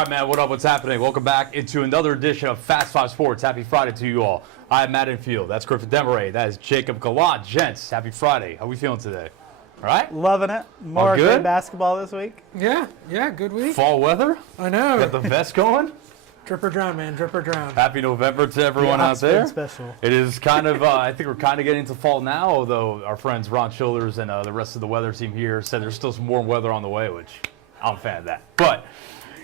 All right, man, what up? What's happening? Welcome back into another edition of Fast Five Sports. Happy Friday to you all. I'm Matt Infield. That's Griffin Demaray. That is Jacob Gallant. Gents, happy Friday. How are we feeling today? All right? Loving it. More good basketball this week. Yeah, good week. Fall weather? I know. Got the vest going? Drip or drown, man. Drip or drown. Happy November to everyone out there. Special. It is kind of, I think we're kind of getting into fall now, although our friends Ron Childers and the rest of the weather team here said there's still some warm weather on the way, which I'm a fan of that. But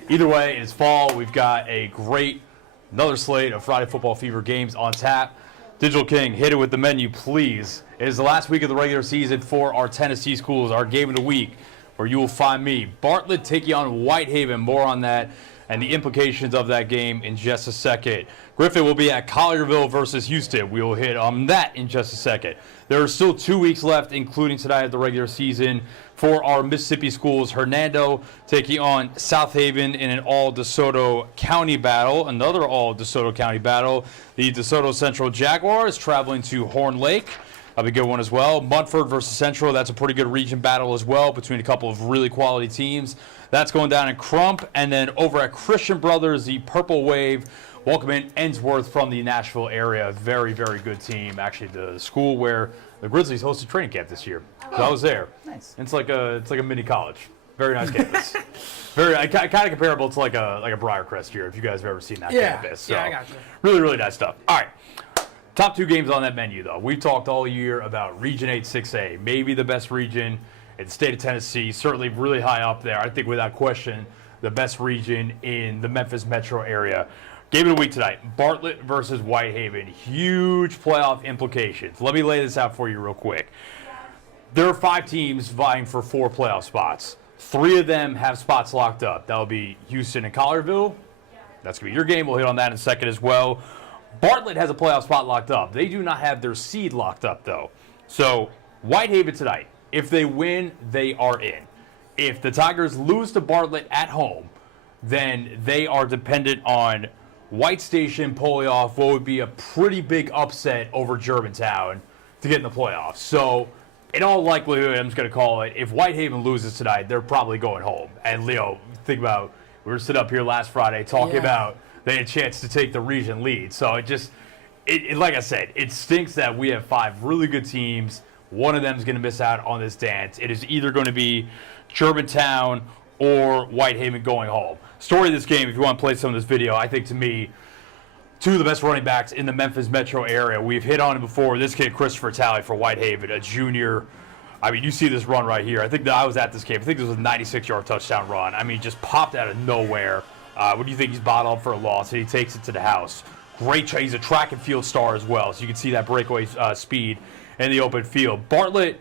either way, it's fall. We've got another slate of Friday Football Fever games on tap. Digital King, hit it with the menu, please. It is the last week of the regular season for our Tennessee schools, our game of the week, where you will find me. Bartlett taking on Whitehaven. More on that and the implications of that game in just a second. Griffin will be at Collierville versus Houston. We will hit on that in just a second. There are still 2 weeks left, including tonight of the regular season, for our Mississippi schools. Hernando taking on South Haven in an all-DeSoto County battle. Another all-DeSoto County battle. The DeSoto Central Jaguars traveling to Horn Lake. That'll be a good one as well. Munford versus Central. That's a pretty good region battle as well between a couple of really quality teams. That's going down in Crump. And then over at Christian Brothers, the Purple Wave welcoming Ensworth from the Nashville area. Very, very good team. Actually, the school where the Grizzlies hosted training camp this year. So I was there. Nice. It's like a mini college. Very nice campus. Very kind of comparable to like a Briarcrest here, if you guys have ever seen that campus. So, yeah, I got you. Really, really nice stuff. All right. Top two games on that menu, though. We've talked all year about Region 8 6A, maybe the best region in the state of Tennessee, certainly really high up there. I think without question, the best region in the Memphis metro area. Game of the week tonight, Bartlett versus Whitehaven. Huge playoff implications. Let me lay this out for you real quick. There are 5 teams vying for 4 playoff spots. 3 of them have spots locked up. That will be Houston and Collierville. That's going to be your game. We'll hit on that in a second as well. Bartlett has a playoff spot locked up. They do not have their seed locked up, though. So, Whitehaven tonight, if they win, they are in. If the Tigers lose to Bartlett at home, then they are dependent on White Station pulling off what would be a pretty big upset over Germantown to get in the playoffs. So, in all likelihood, I'm just going to call it, if Whitehaven loses tonight, they're probably going home. And, Leo, think about, we were sitting up here last Friday talking about they had a chance to take the region lead. So it like I said, it stinks that we have 5 really good teams. One of them is going to miss out on this dance. It is either going to be Germantown or Whitehaven going home. Story of this game, if you want to play some of this video, I think to me, 2 of the best running backs in the Memphis metro area. We've hit on it before. This kid, Christopher Talley for Whitehaven, a junior. I mean, you see this run right here. I think that I was at this game. I think this was a 96-yard touchdown run. I mean, just popped out of nowhere. What do you think? He's bottled up for a loss, and he takes it to the house. Great. He's a track and field star as well, so you can see that breakaway speed in the open field. Bartlett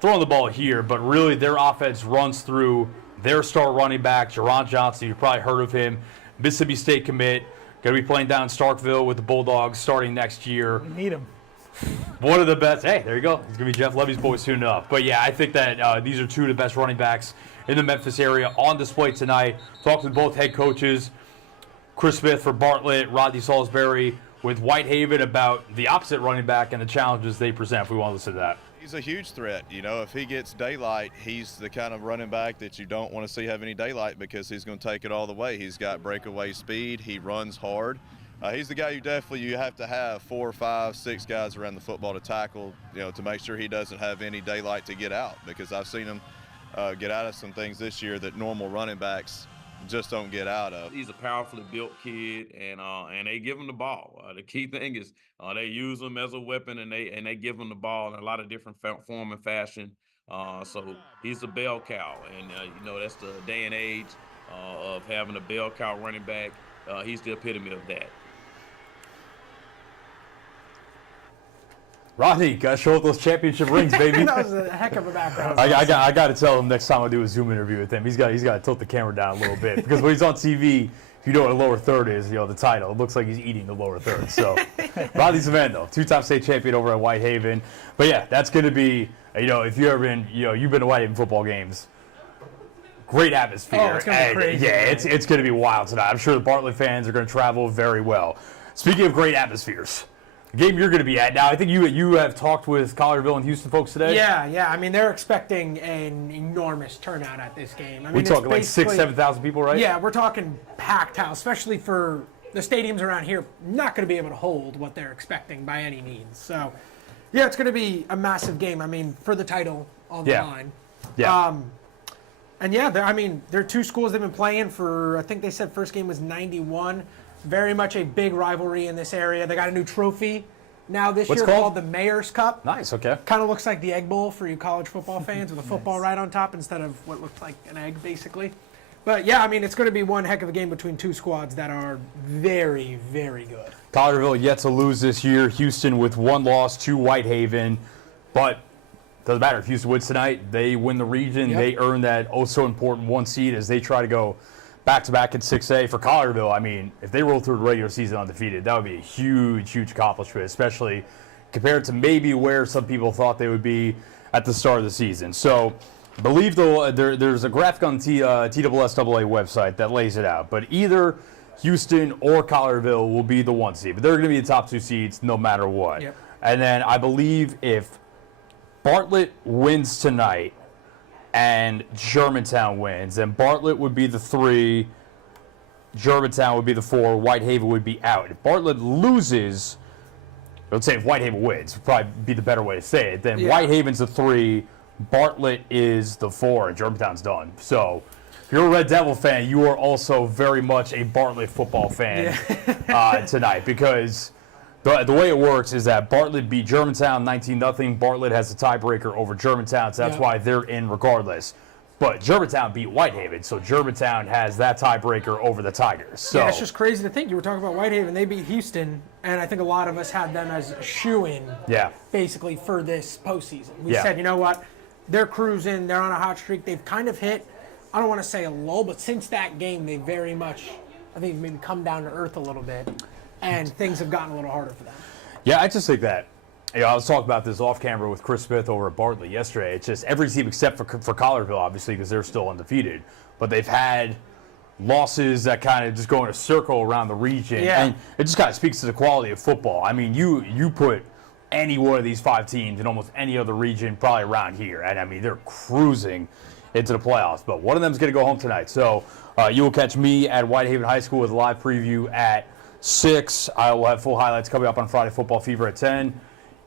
throwing the ball here, but really their offense runs through their star running back, Jerron Johnson. You've probably heard of him. Mississippi State commit. Going to be playing down in Starkville with the Bulldogs starting next year. We need him. One of the best. Hey, there you go. He's going to be Jeff Levy's boy soon enough. But, yeah, I think that these are 2 of the best running backs in the Memphis area on display tonight. Talked with both head coaches, Chris Smith for Bartlett, Rodney Salisbury with Whitehaven, about the opposite running back and the challenges they present, if we want to listen to that. He's a huge threat. You know, if he gets daylight, he's the kind of running back that you don't want to see have any daylight because he's going to take it all the way. He's got breakaway speed. He runs hard. He's the guy you have to have 4, 5, 6 guys around the football to tackle, you know, to make sure he doesn't have any daylight to get out, because I've seen him get out of some things this year that normal running backs just don't get out of. He's a powerfully built kid, and they give him the ball. The key thing is they use him as a weapon, and they give him the ball in a lot of different form and fashion. So he's a bell cow, and you know, that's the day and age of having a bell cow running back. He's the epitome of that. Rodney, got to show up those championship rings, baby. That was a heck of a background. I got to tell him next time I do a Zoom interview with him, he's got to tilt the camera down a little bit, because when he's on TV, if you know what a lower third is, you know, the title, it looks like he's eating the lower third. So, Rodney Savando, 2-time state champion over at Whitehaven. But yeah, that's going to be, you know, if you've ever been, you know, you've been to Whitehaven football games, great atmosphere. Oh, it's going to be crazy. Yeah, it's going to be wild tonight. I'm sure the Bartlett fans are going to travel very well. Speaking of great atmospheres, Game you're going to be at now. I think you have talked with Collierville and Houston folks today. Yeah. I mean, they're expecting an enormous turnout at this game. I mean, We're talking like 6,000-7,000 people, right? Yeah, we're talking packed house, especially for the stadiums around here. Not going to be able to hold what they're expecting by any means. So, yeah, it's going to be a massive game. I mean, for the title on the line. Yeah. And yeah, they're two schools they've been playing for. I think they said first game was '91. Very much a big rivalry in this area. They got a new trophy now this What's year called? called the Mayor's Cup. Nice, okay. Kind of looks like the Egg Bowl for you college football fans with a football right on top instead of what looked like an egg, basically. But yeah, I mean, it's going to be one heck of a game between two squads that are very, very good. Collierville yet to lose this year. Houston with one loss to Whitehaven. But doesn't matter. If Houston wins tonight, they win the region. Yep. They earn that oh-so-important one seed as they try to go back-to-back in 6A. For Collierville, I mean, if they roll through the regular season undefeated, that would be a huge, huge accomplishment, especially compared to maybe where some people thought they would be at the start of the season. So I believe there's a graphic on the TSSAA website that lays it out. But either Houston or Collierville will be the one seed. But they're going to be the top two seeds no matter what. Yep. And then I believe if Bartlett wins tonight and Germantown wins, then Bartlett would be the 3, Germantown would be the 4, Whitehaven would be out. If Bartlett loses, let's say if Whitehaven wins, would probably be the better way to say it, then Whitehaven's the 3, Bartlett is the 4, and Germantown's done. So if you're a Red Devil fan, you are also very much a Bartlett football fan tonight, because the way it works is that Bartlett beat Germantown 19-0. Bartlett has the tiebreaker over Germantown, so that's why they're in regardless. But Germantown beat Whitehaven, so Germantown has that tiebreaker over the Tigers. So yeah, it's just crazy to think. You were talking about Whitehaven. They beat Houston, and I think a lot of us had them as a shoo-in, basically, for this postseason. We said, you know what? They're cruising. They're on a hot streak. They've kind of hit, I don't want to say a lull, but since that game, they very much, I think, maybe come down to earth a little bit. And things have gotten a little harder for them. Yeah, I just think that, I was talking about this off camera with Chris Smith over at Bartlett yesterday. It's just every team except for Collierville, obviously, because they're still undefeated. But they've had losses that kind of just go in a circle around the region. Yeah. And it just kind of speaks to the quality of football. I mean, you put any one of these 5 teams in almost any other region probably around here. And, I mean, they're cruising into the playoffs. But one of them is going to go home tonight. So you will catch me at Whitehaven High School with a live preview at 6. I will have full highlights coming up on Friday Football Fever at 10.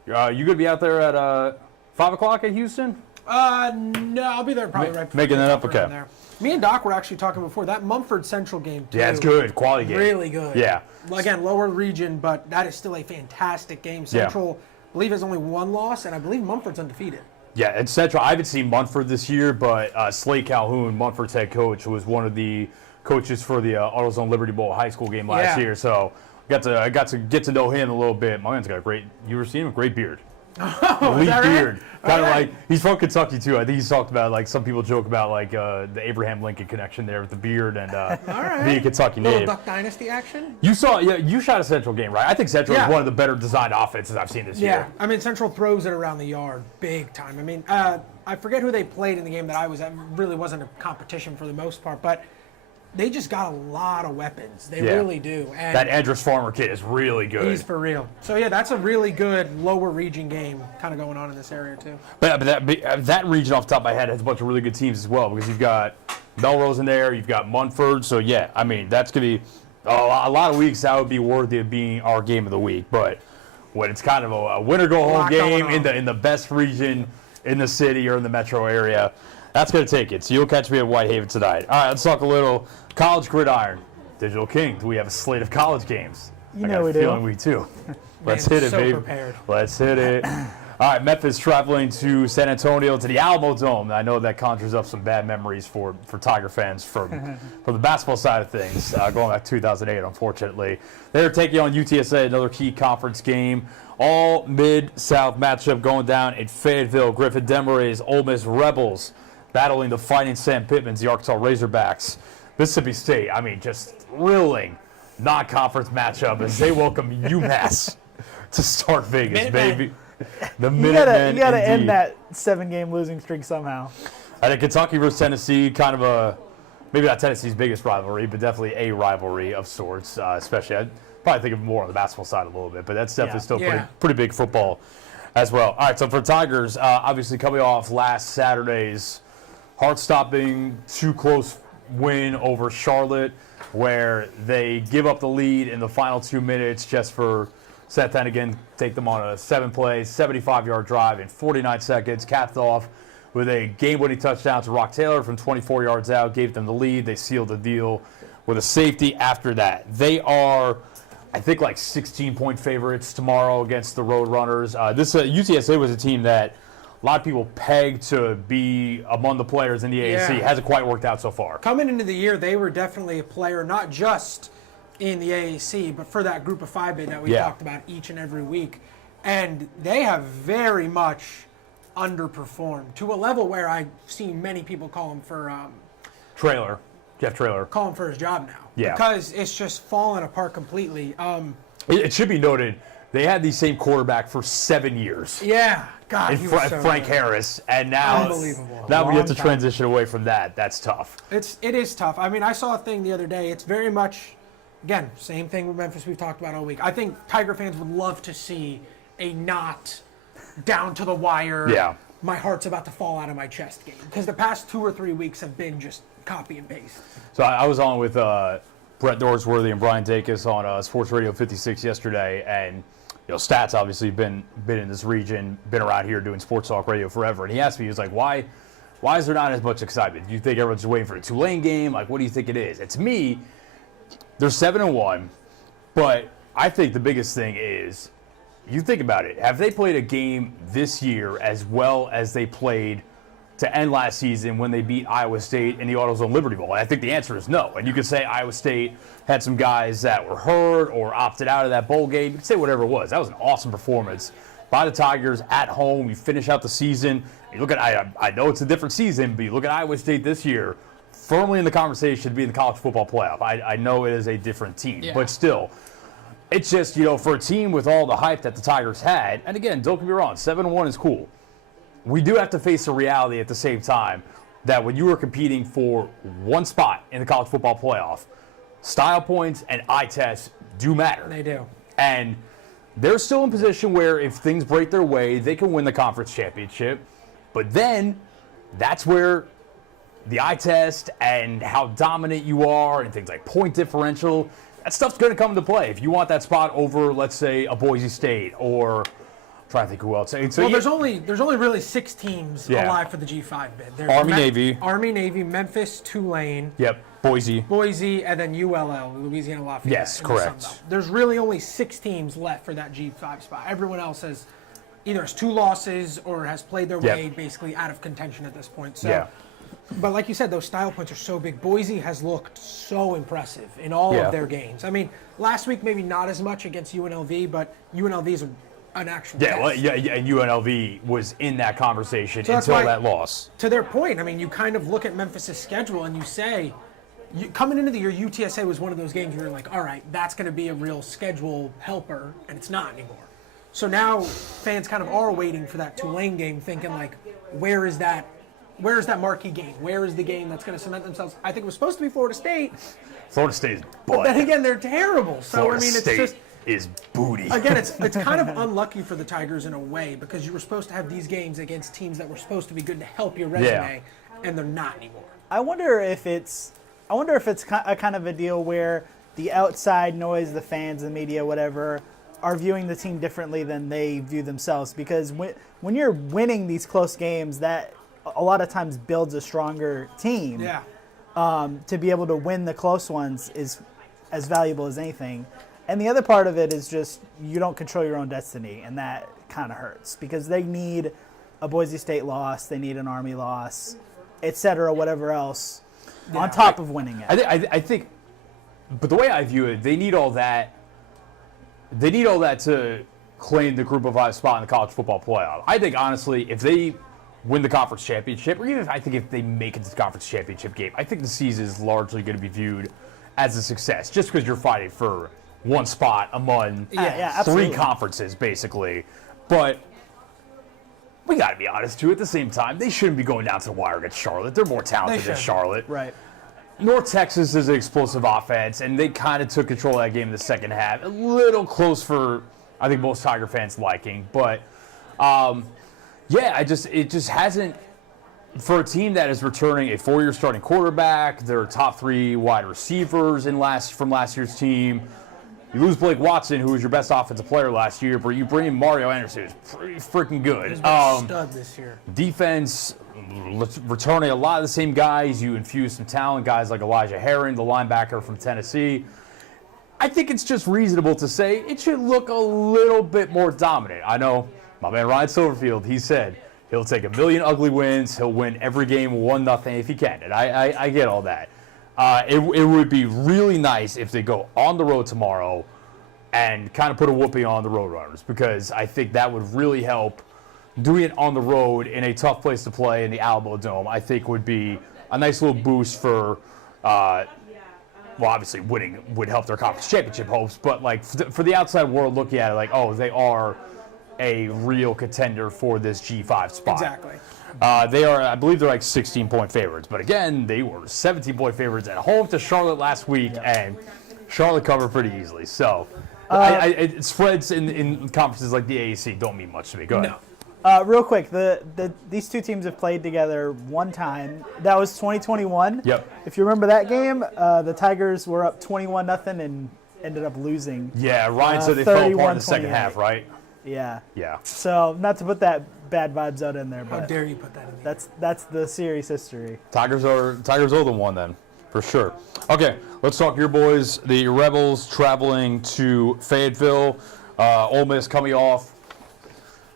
You going to be out there at 5 o'clock at Houston? No, I'll be there probably right before. Making that up, okay. There. Me and Doc were actually talking before. That Mumford Central game, too. Yeah, it's good. Quality game. Really good. Yeah. Again, lower region, but that is still a fantastic game. Central, I believe, has only 1 loss, and I believe Mumford's undefeated. Yeah, and Central, I haven't seen Munford this year, but Slade Calhoun, Munford's head coach, was one of the coaches for the AutoZone Liberty Bowl high school game last year. So I got to get to know him a little bit. My man's got a great, you ever seen him? Great beard. Elite beard. Kind of like, he's from Kentucky too. I think he's talked about, like, some people joke about, like, the Abraham Lincoln connection there with the beard and being a Kentucky native. Little Duck Dynasty action? You shot a Central game, right? I think Central is one of the better designed offenses I've seen this year. Yeah, I mean, Central throws it around the yard big time. I mean, I forget who they played in the game that I was at. It really wasn't a competition for the most part, but they just got a lot of weapons. They really do. And that Andrus Farmer kid is really good. He's for real. So, yeah, that's a really good lower region game kind of going on in this area, too. But that region off the top of my head has a bunch of really good teams as well, because you've got Melrose in there, you've got Munford. So, yeah, I mean, that's going to be a lot of weeks that would be worthy of being our game of the week. But when it's kind of a winner-go-home game in the best region in the city or in the metro area, that's going to take it. So you'll catch me at Whitehaven tonight. All right, let's talk a little college gridiron. Digital King, do we have a slate of college games? You know we do. I got a feeling we do. Let's hit it, baby. Prepared. Let's hit it. All right, Memphis traveling to San Antonio to the Alamo Dome. I know that conjures up some bad memories for Tiger fans from the basketball side of things, going back to 2008, unfortunately. They're taking on UTSA, another key conference game. All Mid-South matchup going down in Fayetteville. Griffin Demaray's Ole Miss Rebels battling the Fighting Sam Pittmans, the Arkansas Razorbacks. Mississippi State, I mean, just thrilling non-conference matchup as they welcome UMass to start Vegas, baby. The Minutemen, you gotta end that 7-game losing streak somehow. I think Kentucky versus Tennessee, kind of maybe not Tennessee's biggest rivalry, but definitely a rivalry of sorts. Especially probably think of more on the basketball side a little bit, but that's definitely still Yeah. pretty big football as well. All right, so for Tigers, obviously coming off last Saturday's heart-stopping, too close win over Charlotte, where they give up the lead in the final 2 minutes just for Seth Hennigan take them on a 7-play, 75-yard drive in 49 seconds, capped off with a game-winning touchdown to Rock Taylor from 24 yards out, gave them the lead. They sealed the deal with a safety after that. They are, I think, like 16-point favorites tomorrow against the Roadrunners. UTSA was a team that a lot of people pegged to be among the players in the AAC. Yeah. Hasn't quite worked out so far. Coming into the year, they were definitely a player, not just in the AAC, but for that group of 5 bid that we talked about each and every week. And they have very much underperformed to a level where I've seen many people call him for Jeff Traylor. call him for his job now. Yeah. Because it's just fallen apart completely. It should be noted, they had the same quarterback for 7 years. Yeah, God, he was so Frank good. Harris, and now Unbelievable. Now we have to Long time. transition away from that. That's tough. It is tough. I mean, I saw a thing the other day. It's very much, again, same thing with Memphis we've talked about all week. I think Tiger fans would love to see a not down to the wire, my heart's about to fall out of my chest game. Because the past 2 or 3 weeks have been just copy and paste. So I was on with Brett Dorsworthy and Brian Dacus on Sports Radio 56 yesterday, and Stats obviously been in this region, been around here doing sports talk radio forever, and he asked me, he was like, why is there not as much excitement? Do you think everyone's waiting for a Tulane game? Like, what do you think it is? And to me, they're 7-1, but I think the biggest thing is, you think about it, have they played a game this year as well as they played to end last season when they beat Iowa State in the AutoZone Liberty Bowl? And I think the answer is no. And you could say Iowa State had some guys that were hurt or opted out of that bowl game. You could say whatever it was. That was an awesome performance by the Tigers at home. You finish out the season. You look at, I know it's a different season, but you look at Iowa State this year, firmly in the conversation to be in the college football playoff. I know it is a different team, but still, it's just, for a team with all the hype that the Tigers had, and again, don't get me wrong, 7-1 is cool. We do have to face the reality at the same time that when you are competing for one spot in the college football playoff, style points and eye tests do matter. They do. And they're still in position where if things break their way, they can win the conference championship. But then that's where the eye test and how dominant you are and things like point differential, that stuff's going to come into play. If you want that spot over, let's say, a Boise State or trying to think who else. So there's only really 6 teams alive for the G5 bid. There's Army, Navy, Memphis, Tulane. Yep, Boise, and then ULL, Louisiana Lafayette. Yes, correct. There's really only 6 teams left for that G5 spot. Everyone else has either has 2 losses or has played their way basically out of contention at this point. So, but like you said, those style points are so big. Boise has looked so impressive in all of their games. I mean, last week maybe not as much against UNLV, but UNLV is an actual test. And UNLV was in that conversation So until that loss. To their point, I mean, you kind of look at Memphis' schedule and you say, coming into the year, UTSA was one of those games where you're like, all right, that's going to be a real schedule helper, and it's not anymore. So now fans kind of are waiting for that Tulane game, thinking like, where is that marquee game? Where is the game that's going to cement themselves? I think it was supposed to be Florida State. Florida State is But then again, they're terrible. So Florida I mean, it's State just is booty. again, it's kind of unlucky for the Tigers in a way because you were supposed to have these games against teams that were supposed to be good to help your resume, and they're not anymore. I wonder if it's a kind of a deal where the outside noise, the fans, the media, whatever, are viewing the team differently than they view themselves. Because when you're winning these close games, that a lot of times builds a stronger team. Yeah. To be able to win the close ones is as valuable as anything. And the other part of it is just you don't control your own destiny, and that kind of hurts because they need a Boise State loss, they need an Army loss, etc., whatever else, on top of winning it. I think, but the way I view it, they need all that. They need all that to claim the Group of 5 spot in the college football playoff. I think honestly, if they win the conference championship, or even if they make it to the conference championship game, I think the season is largely going to be viewed as a success, just because you're fighting for one spot among 3 conferences, basically. But we got to be honest, too, at the same time, they shouldn't be going down to the wire against Charlotte. They're more talented than Charlotte. Right. North Texas is an explosive offense, and they kind of took control of that game in the second half. A little close for, I think, most Tiger fans' liking. But, it just hasn't, for a team that is returning a 4-year starting quarterback, their top 3 wide receivers from last year's team. You lose Blake Watson, who was your best offensive player last year, but you bring in Mario Anderson, who's pretty freaking good. He's been a stud this year. Defense, returning a lot of the same guys. You infuse some talent, guys like Elijah Herring, the linebacker from Tennessee. I think it's just reasonable to say it should look a little bit more dominant. I know my man Ryan Silverfield, he said he'll take 1 million ugly wins. He'll win every game 1-0 if he can. And I get all that. It would be really nice if they go on the road tomorrow and kind of put a whooping on the Roadrunners, because I think that would really help. Doing it on the road in a tough place to play in the Alamo Dome, I think would be a nice little boost for, obviously winning would help their conference championship hopes, but like for the outside world looking at it, like, oh, they are a real contender for this G5 spot. Exactly. They are, I believe they're like 16-point favorites. But again, they were 17-point favorites at home to Charlotte last week, and Charlotte covered pretty easily. So spreads in conferences like the AAC don't mean much to me. Go ahead. No. Real quick, these two teams have played together one time. That was 2021. Yep. If you remember that game, the Tigers were up 21-0 and ended up losing. Yeah, Ryan said they fell apart in the second half, right? Yeah. Yeah. So not to put that bad vibes out in there, How but dare you put that in there? that's the series history. Tigers are the one then, for sure. Okay, let's talk your boys. The Rebels traveling to Fayetteville. Ole Miss coming off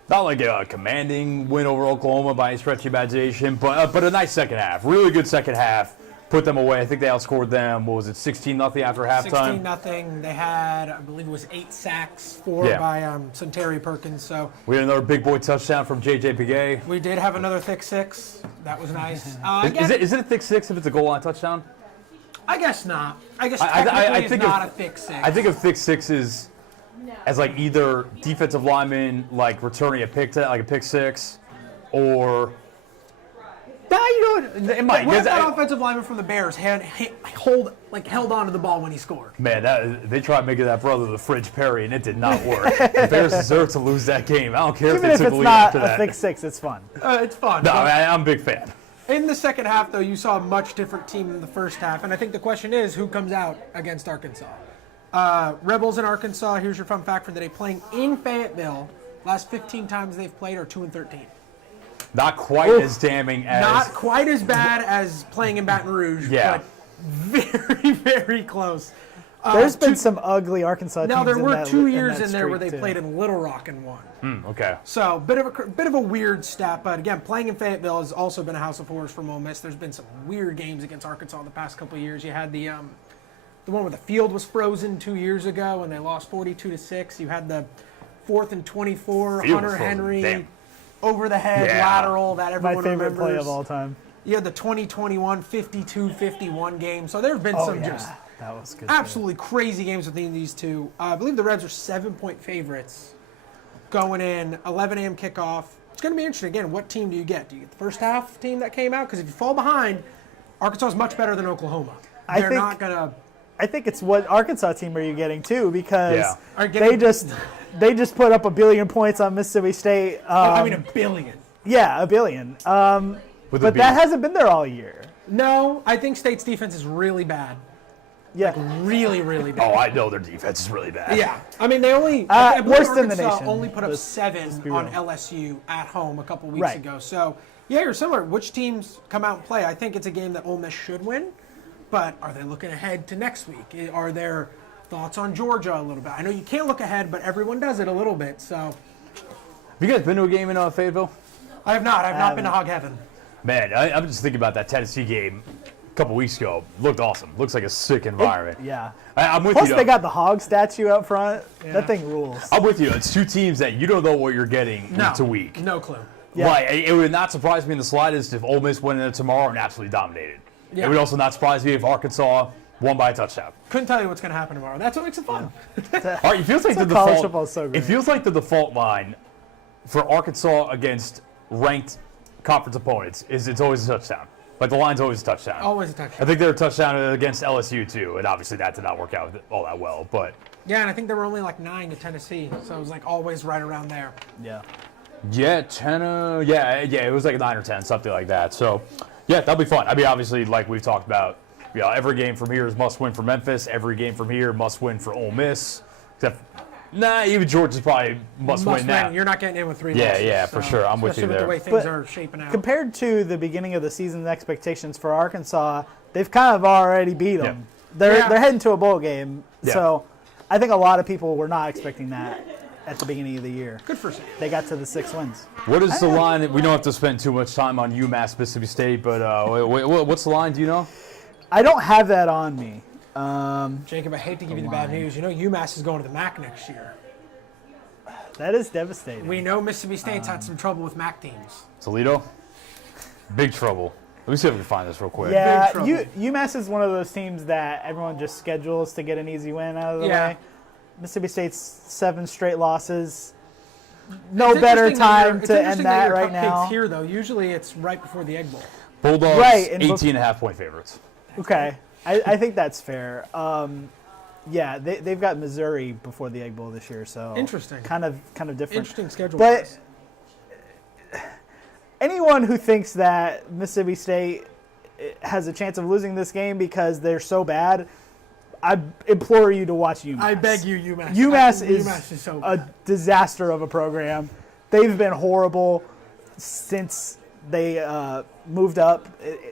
not like a commanding win over Oklahoma by any stretch of imagination, but a nice second half. Really good second half. Put them away. I think they outscored them. What was it, 16-0 after halftime? 16-0. They had, I believe it was 8 sacks, 4 by Terry Perkins. So we had another big boy touchdown from J.J. Piguet. We did have another thick 6. That was nice. Is it a thick 6 if it's a goal line touchdown? I guess not. I guess technically it's not a thick 6. I think of thick 6s as like either defensive lineman like returning a pick pick 6, or it might. What if that offensive lineman from the Bears held on to the ball when he scored? Man, they tried making that brother the Fridge Perry, and it did not work. The Bears deserve to lose that game. I don't care Even if they if took a it's lead not after a that. thick 6, it's fun. It's fun. No, I'm a big fan. In the second half, though, you saw a much different team than the first half, and I think the question is, who comes out against Arkansas? Rebels in Arkansas, here's your fun fact for the day, playing in Fayetteville. Last 15 times they've played are 2-13. Not quite as damning as... Not quite as bad as playing in Baton Rouge, but very, very close. There's been some ugly Arkansas teams. Now, there were 2 years in there where they too. played in Little Rock and won. Okay. So, bit of a weird stat, but again, playing in Fayetteville has also been a house of horrors for Ole Miss. There's been some weird games against Arkansas in the past couple of years. You had the one where the field was frozen 2 years ago and they lost 42-6. You had the 4th and 24, Hunter Henry over the head lateral that everyone remembers. My favorite play of all time. You had the 2021 52-51 game. So there have been just that was good absolutely crazy games between these two. I believe the Rebs are 7-point favorites going in. 11 a.m. kickoff. It's going to be interesting. Again, what team do you get? Do you get the first half team that came out? Because if you fall behind, Arkansas is much better than Oklahoma. They're not going to... I think it's what Arkansas team are you getting too, because they just put up 1 billion points on Mississippi State. $1 billion. Yeah, 1 billion. But that hasn't been there all year. No, I think State's defense is really bad. Yeah, really, really bad. Oh, I know their defense is really bad. Yeah, I mean they only worse than the nation. Only put up 7 on LSU at home a couple weeks ago. So yeah, you're similar. Which teams come out and play? I think it's a game that Ole Miss should win. But are they looking ahead to next week? Are there thoughts on Georgia a little bit? I know you can't look ahead, but everyone does it a little bit. So, have you guys been to a game in Fayetteville? I have not. I've not been to Hog Heaven. Man, I'm just thinking about that Tennessee game a couple weeks ago. Looked awesome. Looks like a sick environment. I'm with Plus you. Plus, they got the hog statue up front. Yeah. That thing rules. I'm with you. It's two teams that you don't know what you're getting week to week. No clue. Yeah. Like, it would not surprise me in the slightest if Ole Miss went in there tomorrow and absolutely dominated. Yeah. It would also not surprise me if Arkansas won by a touchdown. Couldn't tell you what's going to happen tomorrow. That's what makes it fun. All right, it feels like the default. So it feels like the default line for Arkansas against ranked conference opponents is it's always a touchdown. Like, the line's always a touchdown. Always a touchdown. I think they were a touchdown against LSU, too, and obviously that did not work out all that well, but... Yeah, and I think there were only like 9 to Tennessee, so it was like always right around there. Yeah. Yeah, 10, it was like 9 or 10, something like that. So, yeah, that'll be fun. I mean, obviously, like we've talked about, every game from here is must win for Memphis. Every game from here must win for Ole Miss. Except, even Georgia's probably must win now. You're not getting in with 3 Yeah, losses. yeah, for sure. I'm with you there. Especially with the way things But are shaping out. Compared to the beginning of the season's expectations for Arkansas, they've kind of already beat them. Yeah. They're heading to a bowl game, Yeah. so I think a lot of people were not expecting that at the beginning of the year. Good for Sam. They got to the 6 wins. What is the line? We don't have to spend too much time on UMass Mississippi State, but what's the line? Do you know? I don't have that on me. Jacob, I hate to give you the bad news. You know UMass is going to the MAC next year. That is devastating. We know Mississippi State's had some trouble with MAC teams. Toledo? Big trouble. Let me see if we can find this real quick. Yeah, trouble. UMass is one of those teams that everyone just schedules to get an easy win out of the way. Mississippi State's 7 straight losses. No It's better interesting that time it's to interesting end that your right cupcakes now. Here though, usually it's right before the Egg Bowl. Bulldogs, Right, and 18.5-point favorites. Okay, I think that's fair. Yeah, they've got Missouri before the Egg Bowl this year, so Interesting. kind of different. Interesting schedule. But anyone who thinks that Mississippi State has a chance of losing this game because they're so bad, I implore you to watch UMass. I beg you, UMass. UMass is so a bad. disaster of a program. They've been horrible since they moved up.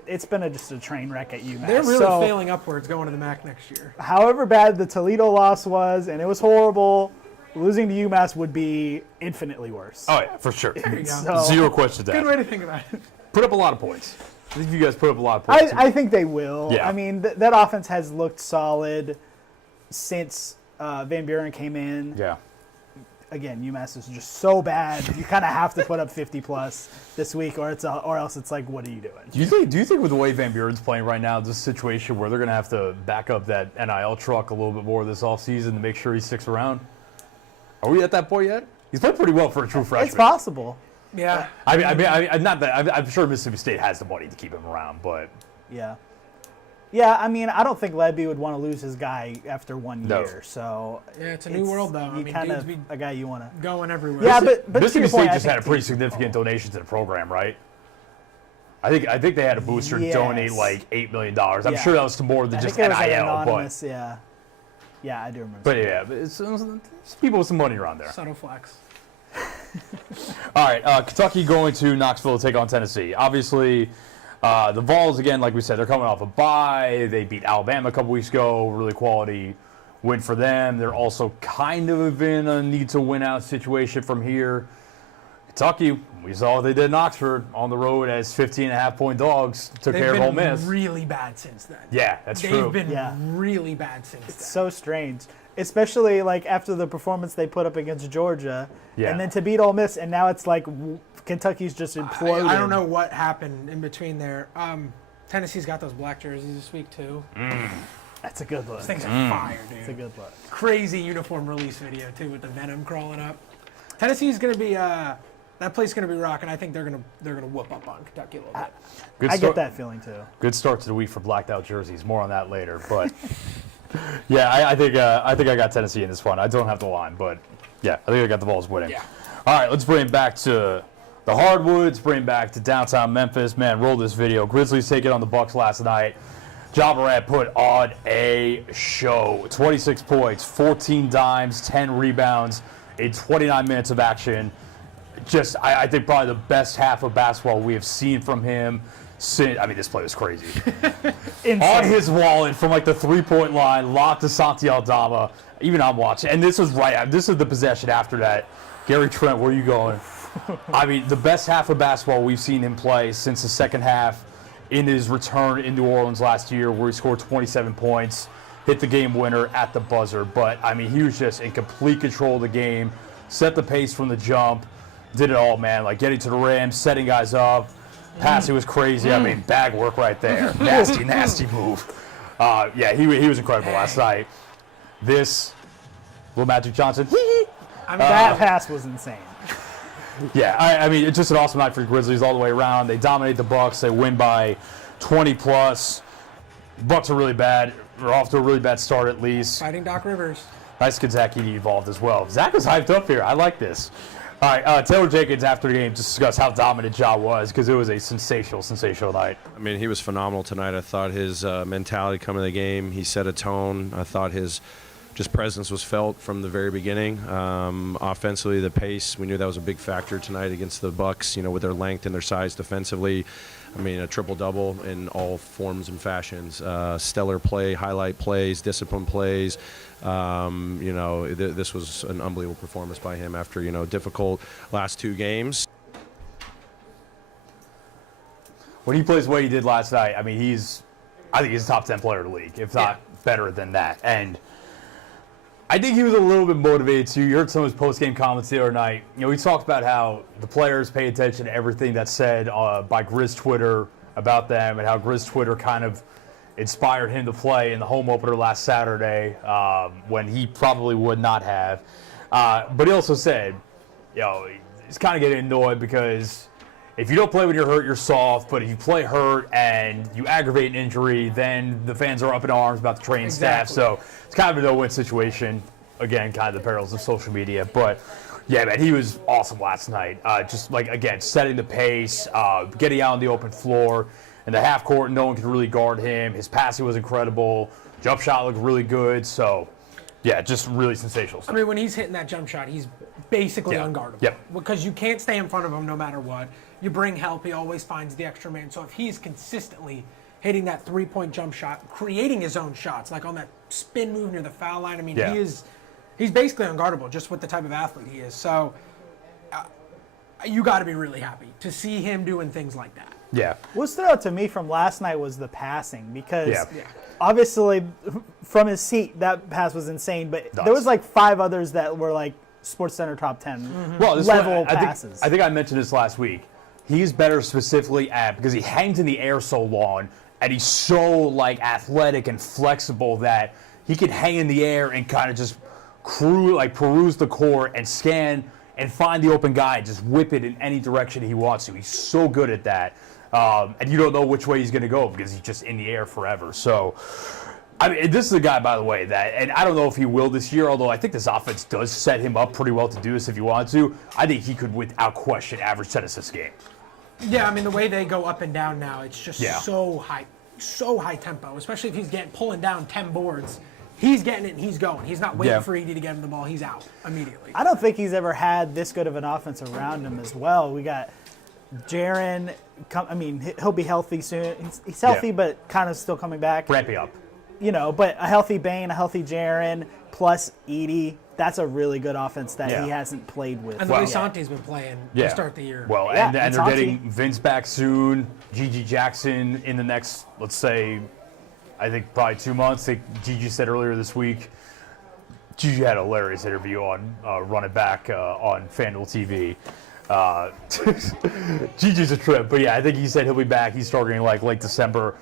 It's been just a train wreck at UMass. They're really So, failing upwards going to the MAC next year. however bad the Toledo loss was, and it was horrible, losing to UMass would be infinitely worse. Oh, yeah, for sure. There you go. So- Zero question to Good that. way to think about it. Put up a lot of points. I think you guys put up a lot of points. I think they will. Yeah. I mean, that offense has looked solid since Van Buren came in. Yeah. Again, UMass is just so bad. You kind of have to put up 50 plus this week, or else it's like, what are you doing? Do you think with the way Van Buren's playing right now, this situation where they're going to have to back up that NIL truck a little bit more this offseason to make sure he sticks around? Are we at that point yet? He's played pretty well for a true freshman. It's possible. Yeah. I mean, not that. I'm sure Mississippi State has the money to keep him around, but Yeah. Yeah, I mean, I don't think Lebby would want to lose his guy after 1 No. year. So Yeah, it's a new world though. I You mean, kind dudes of be a guy you want to. going everywhere. Yeah, but to Mississippi your point, State I just think had a pretty significant donation to the program, right? I think they had a booster Yes. donate like $8 million. I'm Yeah. sure that was to more than I just think NIL, it was an but anonymous. Yeah, I do remember. but it's people with some money around there. Subtle flex. All right, Kentucky going to Knoxville to take on Tennessee. Obviously, the Vols, again, like we said, they're coming off a bye. They beat Alabama a couple weeks ago. Really quality win for them. They're also kind of in a need-to-win-out situation from here. Kentucky, we saw what they did in Oxford on the road as 15.5-point dogs. Took care of Ole Miss. Really bad since then. Yeah, that's They've true. been Yeah. really bad since It's then. so strange, especially like after the performance they put up against Georgia, Yeah. and then to beat Ole Miss, and now it's like Kentucky's just imploded. I don't know what happened in between there. Tennessee's got those black jerseys this week too. That's a good look. Those things are fire, dude. It's a good look. Crazy uniform release video too with the venom crawling up. Tennessee's gonna be that place is gonna be rocking. I think they're gonna whoop up on Kentucky a little bit. Good I start- get that feeling too. Good start to the week for blacked out jerseys. More on that later. But yeah, I think I got Tennessee in this one. I don't have the line, but yeah, I think I got the Vols winning. Yeah. All right, let's bring it back to the hardwoods. Bring it back to downtown Memphis. Man, roll this video. Grizzlies take it on the Bucks last night. Ja Morant put on a show. 26 points, 14 dimes, 10 rebounds in 29 minutes of action. Just, I think probably the best half of basketball we have seen from him since. I mean, this play was crazy. On his wallet from like the three-point line, locked to Santi Aldama. Even I'm watching. And this was this is the possession after that. Gary Trent, where are you going? I mean, the best half of basketball we've seen him play since the second half in his return in New Orleans last year, where he scored 27 points, hit the game winner at the buzzer. But, I mean, he was just in complete control of the game, set the pace from the jump, did it all, man. Like getting to the rim, setting guys up. Passing was crazy. I mean, bag work right there. Nasty, nasty move. Yeah, he was incredible last night. This, little Magic Johnson. I mean, That pass was insane. Yeah, I mean, it's just an awesome night for the Grizzlies all the way around. They dominate the Bucks. They win by 20 plus. Bucks are really bad. We're off to a really bad start at least. Fighting Doc Rivers. Nice to get Zach Edey involved as well. Zach was hyped up here. I like this. All right, Taylor Jenkins after the game discussed how dominant Ja was because it was a sensational night. I mean, he was phenomenal tonight. I thought his mentality coming to the game, he set a tone. I thought his just presence was felt from the very beginning. Offensively, the pace, we knew that was a big factor tonight against the Bucks, with their length and their size defensively. I mean, a triple-double in all forms and fashions. Stellar play, highlight plays, discipline plays. This was an unbelievable performance by him after, difficult last 2 games. When he plays the way he did last night, I mean, I think he's a top 10 player in the league, if not better than that. And I think he was a little bit motivated too. You heard some of his post-game comments the other night. He talked about how the players pay attention to everything that's said by Grizz Twitter about them, and how Grizz Twitter kind of inspired him to play in the home opener last Saturday when he probably would not have. But he also said, he's kind of getting annoyed because if you don't play when you're hurt, you're soft. But if you play hurt and you aggravate an injury, then the fans are up in arms about the training staff. So it's kind of a no-win situation. Again, kind of the perils of social media. But, yeah, man, he was awesome last night. Just, again, setting the pace, getting out on the open floor. In the half court, no one could really guard him. His passing was incredible. Jump shot looked really good. So, yeah, just really sensational stuff. I mean, when he's hitting that jump shot, he's basically unguardable. Yep. Because you can't stay in front of him no matter what. You bring help, he always finds the extra man. So if he's consistently hitting that three-point jump shot, creating his own shots, like on that spin move near the foul line, I mean, he's basically unguardable just with the type of athlete he is. So you got to be really happy to see him doing things like that. Yeah. What stood out to me from last night was the passing because obviously from his seat, that pass was insane, but there was 5 others that were SportsCenter top 10 level passes. I think I mentioned this last week. He's better specifically because he hangs in the air so long and he's so athletic and flexible that he can hang in the air and kind of just peruse the court and scan and find the open guy and just whip it in any direction he wants to. He's so good at that. And you don't know which way he's going to go because he's just in the air forever. So, I mean, this is a guy, by the way, and I don't know if he will this year, although I think this offense does set him up pretty well to do this if he wanted to. I think he could, without question, average 10 assists a game. Yeah, I mean, the way they go up and down now, it's just so high tempo, especially if he's pulling down 10 boards. He's getting it and he's going. He's not waiting for Edey to get him the ball. He's out immediately. I don't think he's ever had this good of an offense around him as well. We got Jaren, he'll be healthy soon. He's healthy, but kind of still coming back. Ramping up. But a healthy Bane, a healthy Jaren, plus Edey, that's a really good offense that he hasn't played with. And the way Santi's been playing to start the year. Well, and they're getting Vince back soon, Gigi Jackson in the next, let's say, I think probably 2 months. Gigi said earlier this week, Gigi had a hilarious interview on Run It Back on FanDuel TV. Gigi's a trip, but I think he said he'll be back. He's starting late December.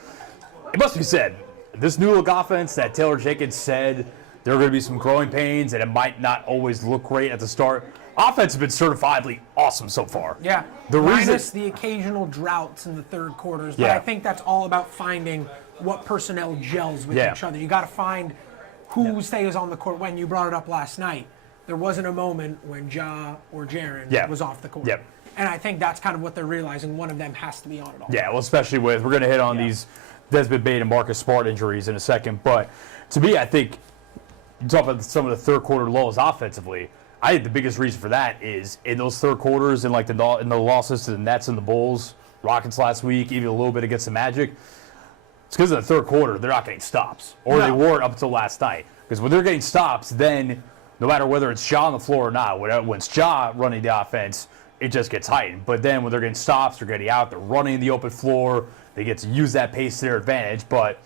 It must be said, this new look offense that Taylor Jenkins said there are going to be some growing pains and it might not always look great at the start. Offense has been certifiably awesome so far. Yeah, minus the occasional droughts in the third quarters, but I think that's all about finding what personnel gels with each other. You got to find who stays on the court. When you brought it up last night, there wasn't a moment when Ja or Jaren was off the court. Yep. And I think that's kind of what they're realizing. One of them has to be on it all. Yeah, well, especially we're going to hit on these Desmond Bane and Marcus Smart injuries in a second. But to me, I think you talk about some of the third quarter lulls offensively. I think the biggest reason for that is in those third quarters and in the losses to the Nets and the Bulls, Rockets last week, even a little bit against the Magic. It's because in the third quarter they're not getting stops, or they weren't up until last night. Because when they're getting stops, then no matter whether it's Ja on the floor or not, when it's Ja running the offense, it just gets heightened. But then when they're getting stops, they're getting out, they're running the open floor, they get to use that pace to their advantage. But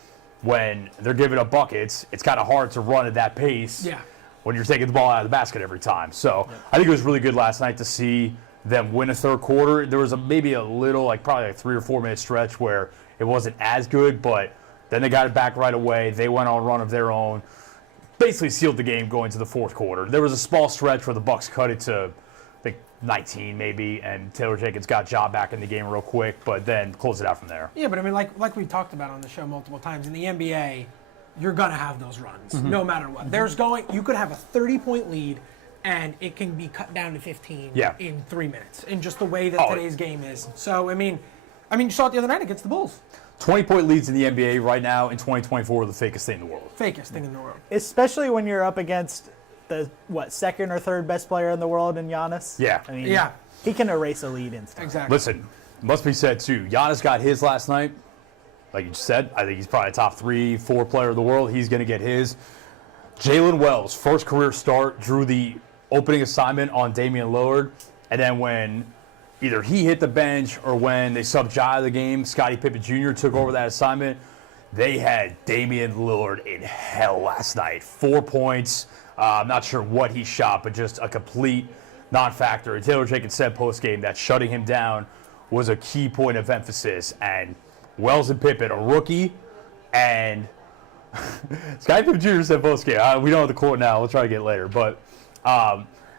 when they're giving up buckets, it's kind of hard to run at that pace when you're taking the ball out of the basket every time. So I think it was really good last night to see them win a third quarter. There was maybe a little, probably 3 or 4 minute stretch where it wasn't as good, but then they got it back right away. They went on a run of their own, basically sealed the game going to the fourth quarter. There was a small stretch where the Bucks cut it to, I think, 19 maybe, and Taylor Jenkins got Ja back in the game real quick, but then closed it out from there. Yeah, but I mean, like we talked about on the show multiple times, in the NBA, you're going to have those runs no matter what. You could have a 30-point lead, and it can be cut down to 15 in 3 minutes, in just the way that today's game is. So, I mean, you saw it the other night against the Bulls. 20-point leads in the NBA right now in 2024 are the fakest thing in the world. Fakest thing in the world. Especially when you're up against the, second or third best player in the world in Giannis? Yeah. I mean, he can erase a lead instantly. Exactly. Listen, must be said, too, Giannis got his last night. Like you said, I think he's probably a top 3-4 player in the world. He's going to get his. Jalen Wells, first career start, drew the opening assignment on Damian Lillard. And then when either he hit the bench or when they subbed Ja out of the game, Scottie Pippen Jr. took over that assignment. They had Damian Lillard in hell last night. 4 points. I'm not sure what he shot, but just a complete non-factor. And Taylor Jenkins said post-game that shutting him down was a key point of emphasis. And Wells and Pippen, a rookie, and Scottie Pippen Jr. said post-game. We don't have the quote now. We'll try to get it later. But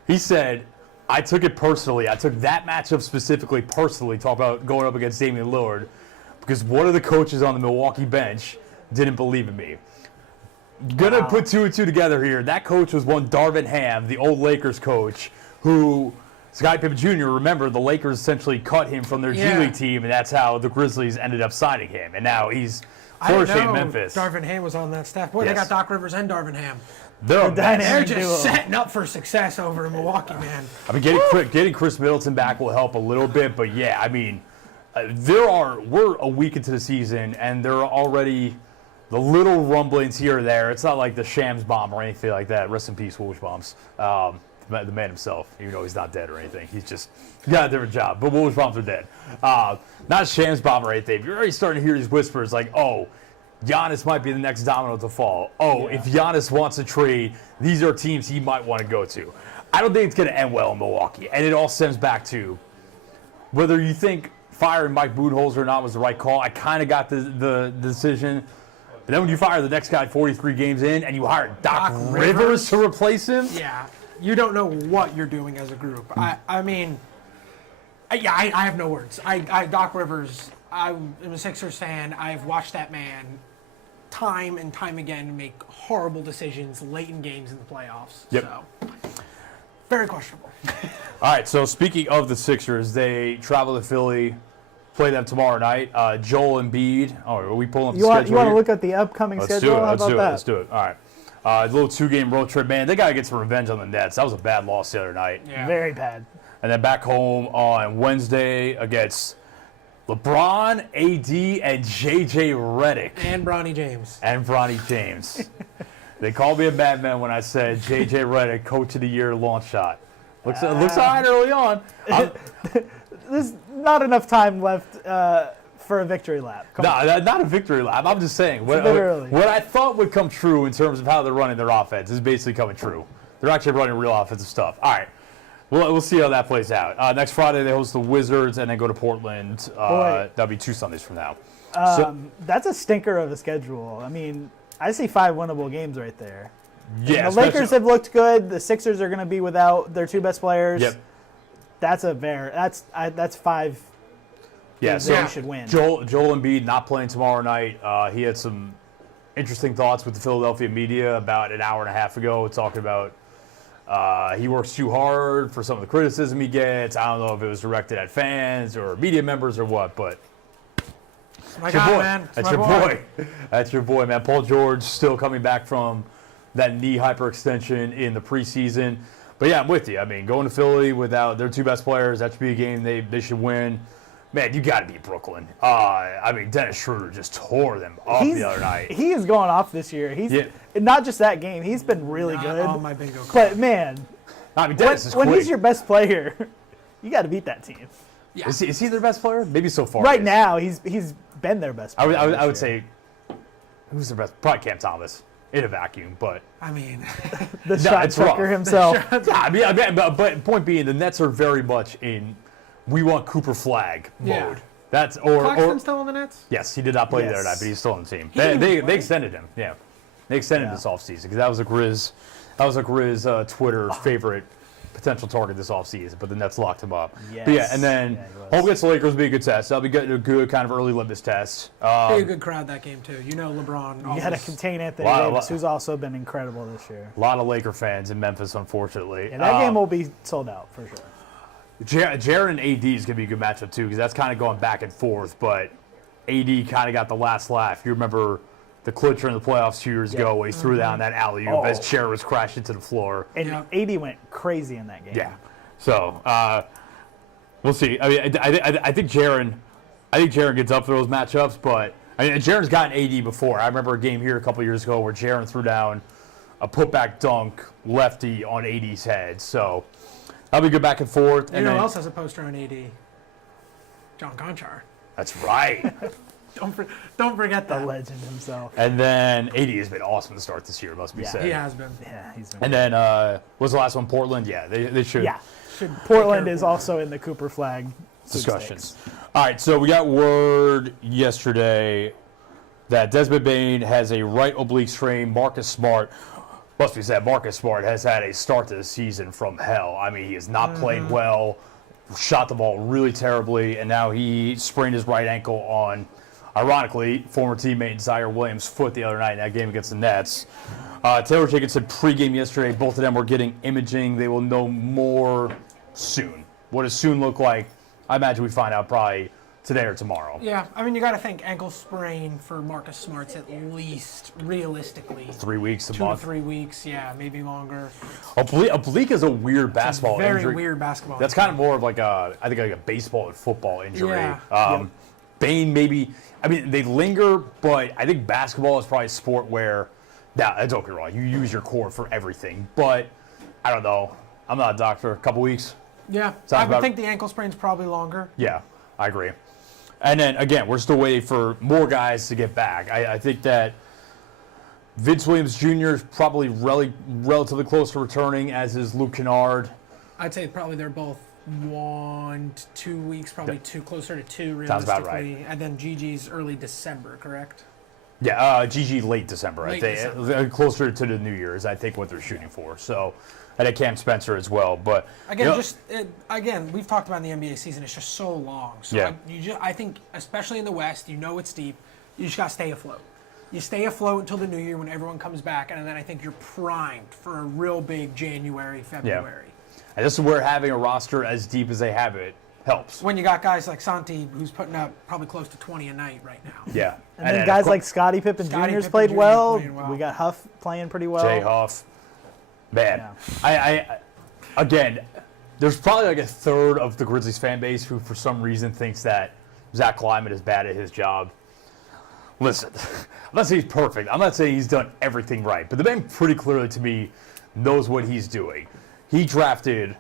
he said, I took it personally. I took that matchup specifically personally, talk about going up against Damian Lillard, because one of the coaches on the Milwaukee bench didn't believe in me. Gonna put 2 and 2 together here. That coach was one Darvin Ham, the old Lakers coach, who Scottie Pippen Jr., remember, the Lakers essentially cut him from their G League team, and that's how the Grizzlies ended up signing him. And now he's flourishing in Memphis. Darvin Ham was on that staff. Boy, they got Doc Rivers and Darvin Ham. They're just setting up for success over in Milwaukee, man. I mean, getting Chris Middleton back will help a little bit, but yeah, I mean, we're a week into the season, and there are already the little rumblings here or there. It's not like the Shams bomb or anything like that. Rest in peace, Woj bombs. The man himself, even though he's not dead or anything. He's just got a different job. But Woj bombs are dead. Not Shams bomb or anything. You're already starting to hear these whispers like, oh, Giannis might be the next domino to fall. If Giannis wants to trade, these are teams he might want to go to. I don't think it's going to end well in Milwaukee. And it all stems back to whether you think firing Mike Budenholzer or not was the right call. I kind of got the decision. But then when you fire the next guy 43 games in and you hire Doc Rivers to replace him? Yeah. You don't know what you're doing as a group. I have no words. Doc Rivers, I'm a Sixers fan. I've watched that man time and time again make horrible decisions late in games in the playoffs. Yep. So, very questionable. All right, so speaking of the Sixers, they travel to Philly, play them tomorrow night. Joel Embiid. Oh, are we pulling up the schedule? You want to look at the upcoming schedule? Let's do it. All right. A little 2-game road trip. Man, they got to get some revenge on the Nets. That was a bad loss the other night. Yeah. Very bad. And then back home on Wednesday against LeBron, AD, and JJ Redick. And Bronny James. They called me a madman when I said JJ Redick, Coach of the Year launch shot. Looks all right early on. There's not enough time left for a victory lap. Not a victory lap. I'm just saying. What I thought would come true in terms of how they're running their offense is basically coming true. They're actually running real offensive stuff. All right. We'll see how that plays out. Next Friday, they host the Wizards and then go to Portland. That'll be 2 Sundays from now. That's a stinker of a schedule. I mean, I see 5 winnable games right there. Yeah, and the Lakers have looked good. The Sixers are going to be without their 2 best players. Yep. That's 5. Yeah, so you should win. Joel Embiid not playing tomorrow night. He had some interesting thoughts with the Philadelphia media about an hour and a half ago, talking about he works too hard for some of the criticism he gets. I don't know if it was directed at fans or media members or what, but That's your boy. That's your boy, man. Paul George still coming back from that knee hyperextension in the preseason. But yeah, I'm with you. I mean, going to Philly without their 2 best players, that should be a game they should win. Man, you got to beat Brooklyn. I mean, Dennis Schroeder just tore them up the other night. He is going off this year. Not just that game. He's been really good. On my bingo card. But man, I mean, Dennis is when quick. he's your best player, you got to beat that team. Yeah. Is he their best player? Maybe so far. Right now, he's been their best player. I would say, who's their best? Probably Cam Thomas in a vacuum, but I mean, the shot checker himself. But point being, the Nets are very much in we want Cooper Flag mode. That's Claxton's still on the Nets? Yes, he did not play the other night, but he's still on the team. They extended him. Yeah, they extended this offseason because that was a Grizz Twitter favorite potential target this offseason, but the Nets locked him up. Yes. But yeah, and then Yeah, he was. home against the Lakers will be a good test. That'll be a good kind of early litmus test. Be a good crowd that game too. LeBron. You got to contain Anthony Wow, Davis, wow. who's also been incredible this year. A lot of Laker fans in Memphis, unfortunately. And that game will be sold out for sure. Jaren and AD is going to be a good matchup, too, because that's kind of going back and forth. But AD kind of got the last laugh. You remember the clincher in the playoffs 2 years ago when he threw down that alley-oop as Jaren was crashing to the floor. And AD went crazy in that game. Yeah. So, we'll see. I mean, I think Jaren gets up for those matchups, but I mean, Jaren's gotten AD before. I remember a game here a couple years ago where Jaren threw down a putback dunk lefty on AD's head. So, that'll be good back and forth. You know who else has a poster on AD? John Conchar. That's right. Don't forget The that. legend himself. And then AD has been awesome to start this year, must be said. He has been. Yeah, he's been. And then, what's the last one? Portland? Yeah, they should. Yeah. Portland is also in the Cooper Flag Discussions. sweepstakes. All right, so we got word yesterday that Desmond Bane has a right oblique strain. Marcus Smart, must be said, Marcus Smart has had a start to the season from hell. I mean, he has not played well, shot the ball really terribly, and now he sprained his right ankle on, ironically, former teammate Zaire Williams' foot the other night in that game against the Nets. Taylor Jacobs said pregame yesterday, both of them were getting imaging. They will know more soon. What does soon look like? I imagine we find out probably today or tomorrow. Yeah, I mean, you got to think ankle sprain for Marcus Smart's at least, realistically, 3 weeks, a 2 month. to 3 weeks. Yeah, maybe longer. Oblique is a weird basketball Very injury. weird basketball. That's kind of more of like I think like a baseball and football injury. Yeah. Bane maybe. I mean, they linger, but I think basketball is probably a sport where, don't get me wrong, you use your core for everything. But I don't know. I'm not a doctor. A couple weeks. Yeah, Sounds I would about- think the ankle sprain's probably longer. Yeah, I agree. And then, again, we're still waiting for more guys to get back. I think that Vince Williams Jr. is probably relatively close to returning, as is Luke Kennard. I'd say probably they're both 1 to 2 weeks, probably closer to 2 realistically. Sounds about right. And then Gigi's early December, correct? Yeah, GG late December, Late I think. December. Closer to the New Year's, I think, what they're shooting for. So, and at Cam Spencer as well. But Again, again, we've talked about in the NBA season. It's just so long. So Yeah. I think, especially in the West, it's deep. You just got to stay afloat. You stay afloat until the New Year when everyone comes back, and then I think you're primed for a real big January, February. And this is where having a roster as deep as they have it helps. When you got guys like Santi, who's putting up probably close to 20 a night right now. Yeah. And then guys like Scottie Pippen Scottie Jr.'s Pippen played Jr.'s well. playing well. We got Huff playing pretty well. Jay Huff. Man, Yeah. I again, there's probably like a third of the Grizzlies fan base who, for some reason, thinks that Zach Kleiman is bad at his job. Listen, I'm not saying he's perfect. I'm not saying he's done everything right. But the man pretty clearly, to me, knows what he's doing. He drafted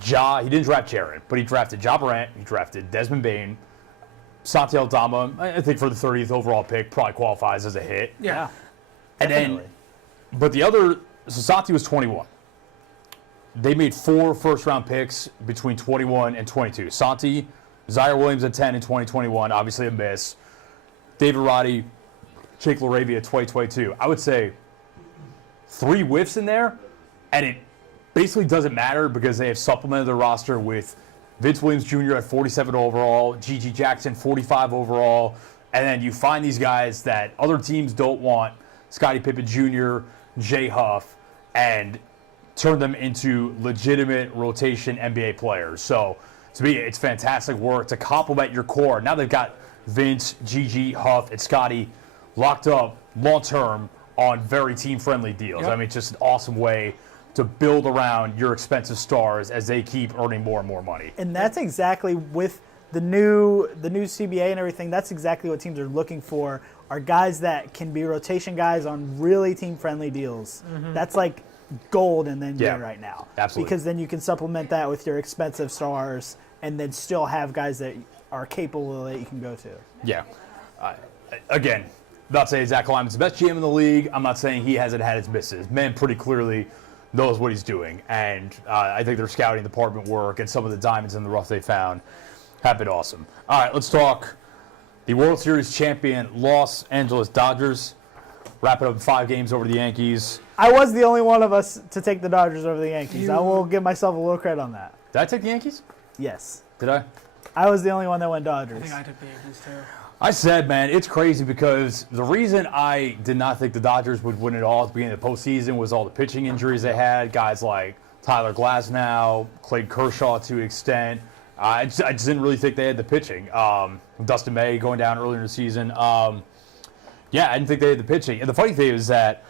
he didn't draft Jaren, but he drafted Ja Morant. He drafted Desmond Bane. Santi Aldama, I think for the 30th overall pick, probably qualifies as a hit. Yeah. And then, but the other, so Santi was 21. They made 4 first-round picks between 21 and 22. Santi, Zaire Williams at 10 in 2021, obviously a miss. David Roddy, Jake LaRavia 2022. I would say 3 whiffs in there, and it basically doesn't matter because they have supplemented the roster with Vince Williams Jr. at 47 overall, Gigi Jackson 45 overall, and then you find these guys that other teams don't want, Scottie Pippen Jr., Jay Huff, and turn them into legitimate rotation NBA players. So to me, it's fantastic work to complement your core. Now they've got Vince, Gigi, Huff, and Scottie locked up long-term on very team-friendly deals. Yep. I mean, it's just an awesome way to build around your expensive stars as they keep earning more and more money. And that's exactly with the new CBA and everything. That's exactly what teams are looking for. Are guys that can be rotation guys on really team-friendly deals. That's like gold in the NBA right now. Absolutely. Because then you can supplement that with your expensive stars, and then still have guys that are capable that you can go to. Yeah. Again, not saying Zach Kleiman's the best GM in the league. I'm not saying he hasn't had his misses. Man pretty clearly knows what he's doing. And I think their scouting department work and some of the diamonds in the rough they found have been awesome. All right, let's talk the World Series champion Los Angeles Dodgers. wrapping up 5 games over the Yankees. I was the only one of us to take the Dodgers over the Yankees. I will give myself a little credit on that. Did I take the Yankees? Yes. Did I? I was the only one that went Dodgers. I think I took the Yankees too. I said, man, it's crazy because the reason I did not think the Dodgers would win it all at the beginning of the postseason was all the pitching injuries they had. Guys like Tyler Glasnow, Clayton Kershaw to an extent. I just didn't really think they had the pitching. Dustin May going down earlier in the season. Yeah, I didn't think they had the pitching. And the funny thing is that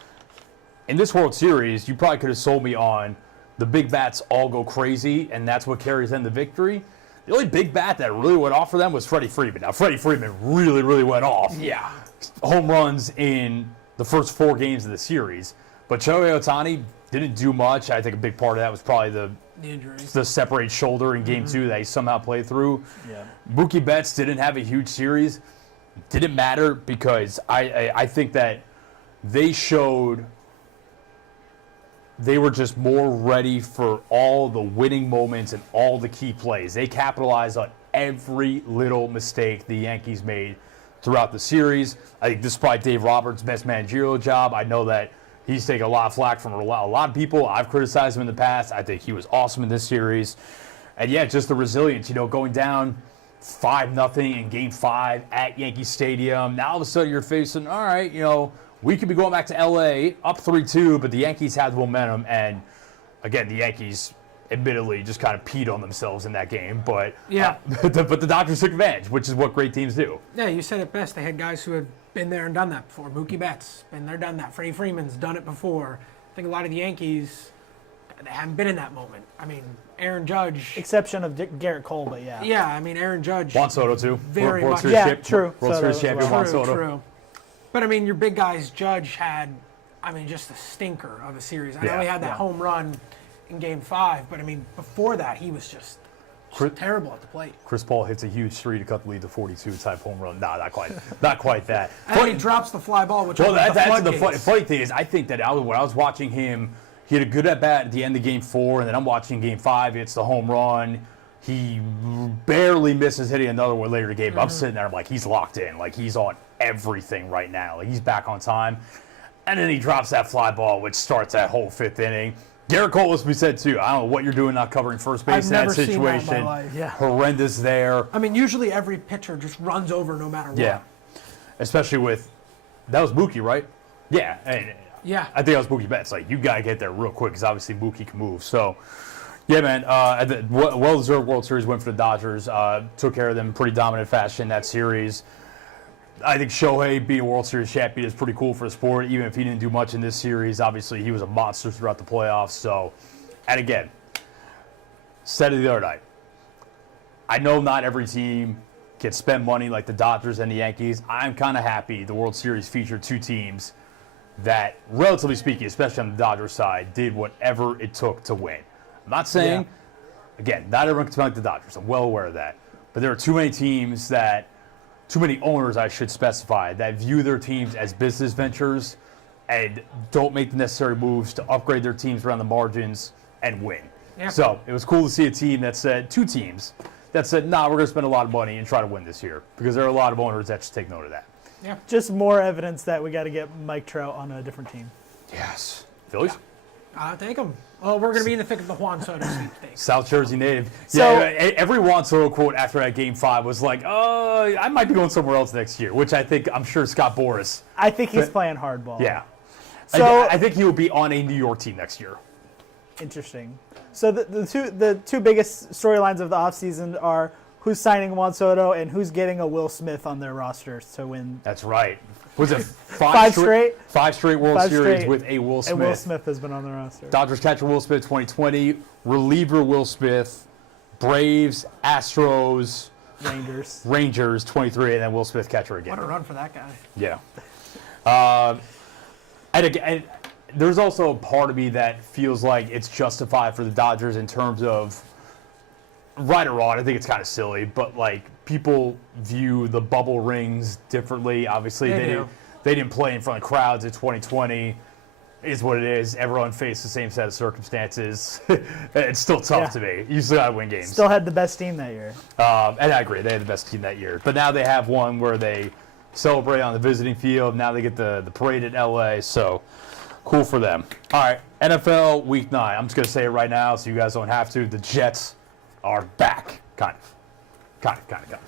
in this World Series, you probably could have sold me on the big bats all go crazy, and that's what carries them to victory. The only big bat that really went off for them was Freddie Freeman. Now, Freddie Freeman really, really went off. Yeah. Home runs in the first 4 games of the series. But Shohei Ohtani didn't do much. I think a big part of that was probably the injuries, the separated shoulder in Game 2 that he somehow played through. Yeah. Mookie Betts didn't have a huge series. Didn't matter because I think that they showed they were just more ready for all the winning moments and all the key plays. They capitalized on every little mistake the Yankees made throughout the series. I think despite Dave Roberts' best managerial job, I know that he's taken a lot of flack from a lot of people. I've criticized him in the past. I think he was awesome in this series. And yeah, just the resilience, going down 5-0 in Game 5 at Yankee Stadium. Now all of a sudden you're facing, all right, we could be going back to L.A. up 3-2, but the Yankees had the momentum. And, again, the Yankees admittedly just kind of peed on themselves in that game. But yeah, but the Dodgers took advantage, which is what great teams do. Yeah, you said it best. They had guys who had been there and done that before. Mookie Betts, been there, done that. Freddie Freeman's done it before. I think a lot of the Yankees, they haven't been in that moment. I mean, Aaron Judge. Exception of Garrett Cole, but yeah. Yeah, I mean, Aaron Judge. Juan Soto, too. Very World much. Series Yeah, true. World Series Soto as champion well. Juan Soto. True. But, I mean, your big guys, Judge had, just a stinker of a series. I know he had that home run in Game 5, but, before that, he was just terrible at the plate. Chris Paul hits a huge 3 to cut the lead to 42 type home run. Nah, not quite. Not quite that. And then he drops the fly ball, which Well, opens that's the the floodgates. funny thing is, I think that when I was watching him, he had a good at-bat at the end of Game 4, and then I'm watching Game 5. It's the home run. He barely misses hitting another one later in the game. I'm sitting there, I'm like, he's locked in. Like, he's on everything right now. Like, he's back on time. And then he drops that fly ball, which starts that whole 5th inning. Garrett Cole, as we said, too. I don't know what you're doing not covering first base in that situation. I've never seen that in my life. Yeah. Horrendous there. Usually every pitcher just runs over no matter what. Yeah. Especially with, that was Mookie, right? Yeah. And Yeah. I think that was Mookie Betts. Like, you got to get there real quick because obviously Mookie can move. So, yeah, man, well-deserved World Series win for the Dodgers. Took care of them in pretty dominant fashion in that series. I think Shohei being a World Series champion is pretty cool for the sport, even if he didn't do much in this series. Obviously, he was a monster throughout the playoffs. So, and again, said it the other night, I know not every team can spend money like the Dodgers and the Yankees. I'm kind of happy the World Series featured 2 teams that, relatively speaking, especially on the Dodgers side, did whatever it took to win. I'm not saying, again, not everyone can spend like the Dodgers. I'm well aware of that. But there are too many teams too many owners, I should specify, that view their teams as business ventures and don't make the necessary moves to upgrade their teams around the margins and win. Yeah. So it was cool to see a team that said, 2 teams that said, nah, we're going to spend a lot of money and try to win this year, because there are a lot of owners that should take note of that. Yeah. Just more evidence that we got to get Mike Trout on a different team. Yes. Phillies? I'll take them. Oh, we're going to be in the thick of the Juan Soto sweepstakes. South Jersey native. So- every Juan Soto quote after that Game 5 was like, I might be going somewhere else next year, which I'm sure Scott Boras. I think he's playing hardball. Yeah. So I think he will be on a New York team next year. Interesting. So the two biggest storylines of the offseason are who's signing Juan Soto and who's getting a Will Smith on their rosters to win. That's right. Was it Five straight? 5 straight World Five Series straight. with a Will Smith. And Will Smith has been on the roster. Dodgers catcher Will Smith 2020, reliever Will Smith, Braves, Astros, Rangers 23, and then Will Smith catcher again. What a run for that guy. Yeah. And again, there's also a part of me that feels like it's justified for the Dodgers in terms of, right or wrong, I think it's kind of silly, but like people view the bubble rings differently. Obviously, they didn't play in front of crowds in 2020. Is what it is. Everyone faced the same set of circumstances. It's still tough to me. You still got to win games. Still had the best team that year. And I agree, they had the best team that year. But now they have one where they celebrate on the visiting field. Now they get the parade at LA, so cool for them. All right, NFL Week 9. I'm just going to say it right now so you guys don't have to. The Jets are back, kind of.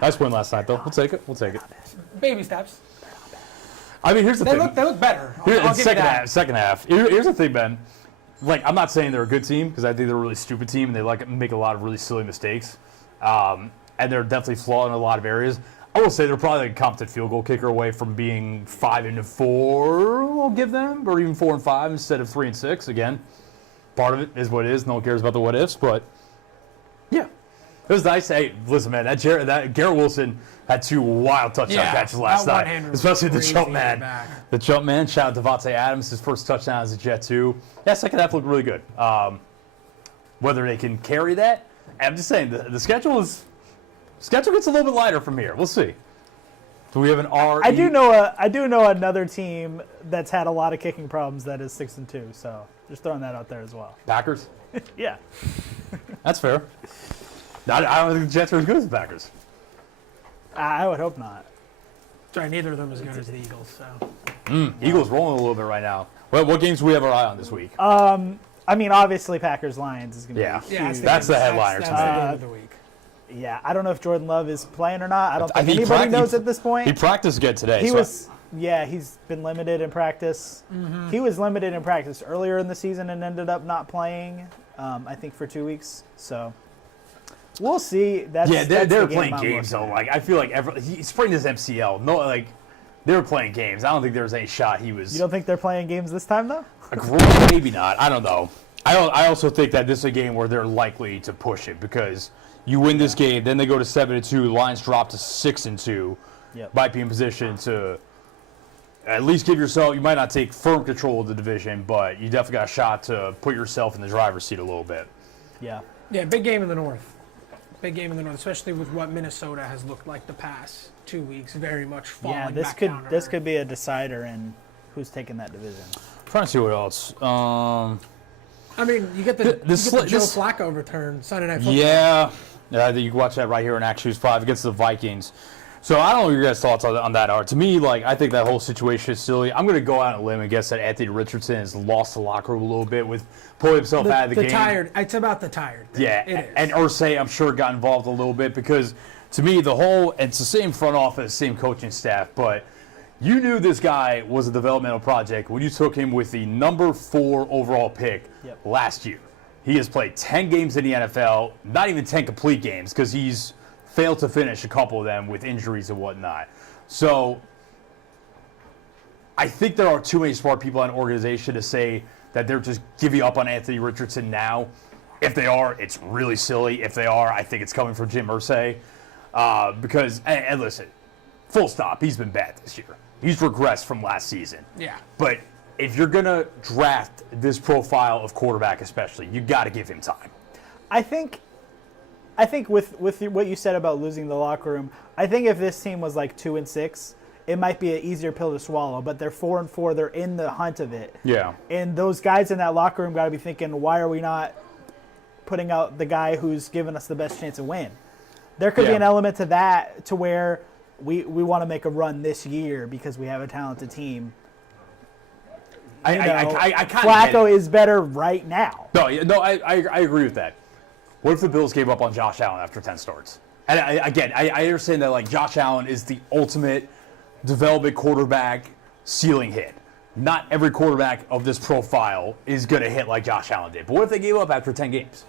Nice win last night, though. We'll take it. Baby steps. I mean, here's the thing. They look better. Here, I'll give you that. second half. Here's the thing, Ben. Like, I'm not saying they're a good team because I think they're a really stupid team and they make a lot of really silly mistakes. And they're definitely flawed in a lot of areas. I will say they're probably like a competent field goal kicker away from being 5-4. We'll give them, or even 4-5 instead of 3-6. Again, part of it is what it is. No one cares about the what ifs, but yeah, it was nice. Hey, listen, man, that Garrett Wilson had 2 wild touchdown catches last night, especially the jump man. The jump man. Shout out to Devontae Adams, his first touchdown as a Jet too. Yeah, second half looked really good. Whether they can carry that, I'm just saying the schedule gets a little bit lighter from here. We'll see. Do we have an R? I do know another team that's had a lot of kicking problems that is 6-2. So just throwing that out there as well. Packers? Yeah. That's fair. I don't think the Jets are as good as the Packers. I would hope not. Sorry, neither of them as good as the Eagles. So. Eagles rolling a little bit right now. Well, what games do we have our eye on this week? I mean, obviously Packers-Lions is going to be huge. That's the headliner That's tonight. the game of the week. Yeah, I don't know if Jordan Love is playing or not. I don't think he anybody knows at this point. He practiced again today. He's been limited in practice. Mm-hmm. He was limited in practice earlier in the season and ended up not playing, I think, for 2 weeks. So we'll see. They're playing games, though. Like, I feel like he sprained his MCL. No, like, they were playing games. I don't think there was any shot he was. You don't think they're playing games this time, though? Maybe not. I don't know. I also think that this is a game where they're likely to push it because you win this game, then they go to 7-2. Lions drop to 6-2. Yep. Might be in position to at least give yourself. You might not take firm control of the division, but you definitely got a shot to put yourself in the driver's seat a little bit. Yeah. Yeah, big game in the North. Big game in the North, especially with what Minnesota has looked like the past 2 weeks. Very much falling Yeah, this could be a decider in who's taking that division. Trying to see what else. I mean, you get the Joe Flacco return Sunday Night Football. Yeah, you can watch that right here in Action News 5 against the Vikings. So I don't know what your guys' thoughts on that are. To me, like, I think that whole situation is silly. I'm going to go out on a limb and guess that Anthony Richardson has lost the locker room a little bit with pulling himself out of the game. It's about the tired thing. Yeah, it is. And Irsay, I'm sure, got involved a little bit because, to me, it's the same front office, same coaching staff, but you knew this guy was a developmental project when you took him with the number 4 overall pick last year. He has played 10 games in the NFL, not even 10 complete games because he's failed to finish a couple of them with injuries and whatnot. So I think there are too many smart people in the organization to say that they're just giving up on Anthony Richardson now. If they are, it's really silly. If they are, I think it's coming from Jim Irsay. Because, and listen, full stop, he's been bad this year. He's regressed from last season. Yeah. But if you're going to draft this profile of quarterback especially, you got to give him time. I think with what you said about losing the locker room, I think if this team was like 2-6, it might be an easier pill to swallow. But they're 4-4. They're in the hunt of it. Yeah. And those guys in that locker room got to be thinking, why are we not putting out the guy who's given us the best chance to win? There could be an element to that to where we want to make a run this year because we have a talented team. I kind of Flacco is better right now. No, I agree with that. What if the Bills gave up on Josh Allen after 10 starts? And I understand that like Josh Allen is the ultimate development quarterback ceiling hit. Not every quarterback of this profile is going to hit like Josh Allen did. But what if they gave up after 10 games?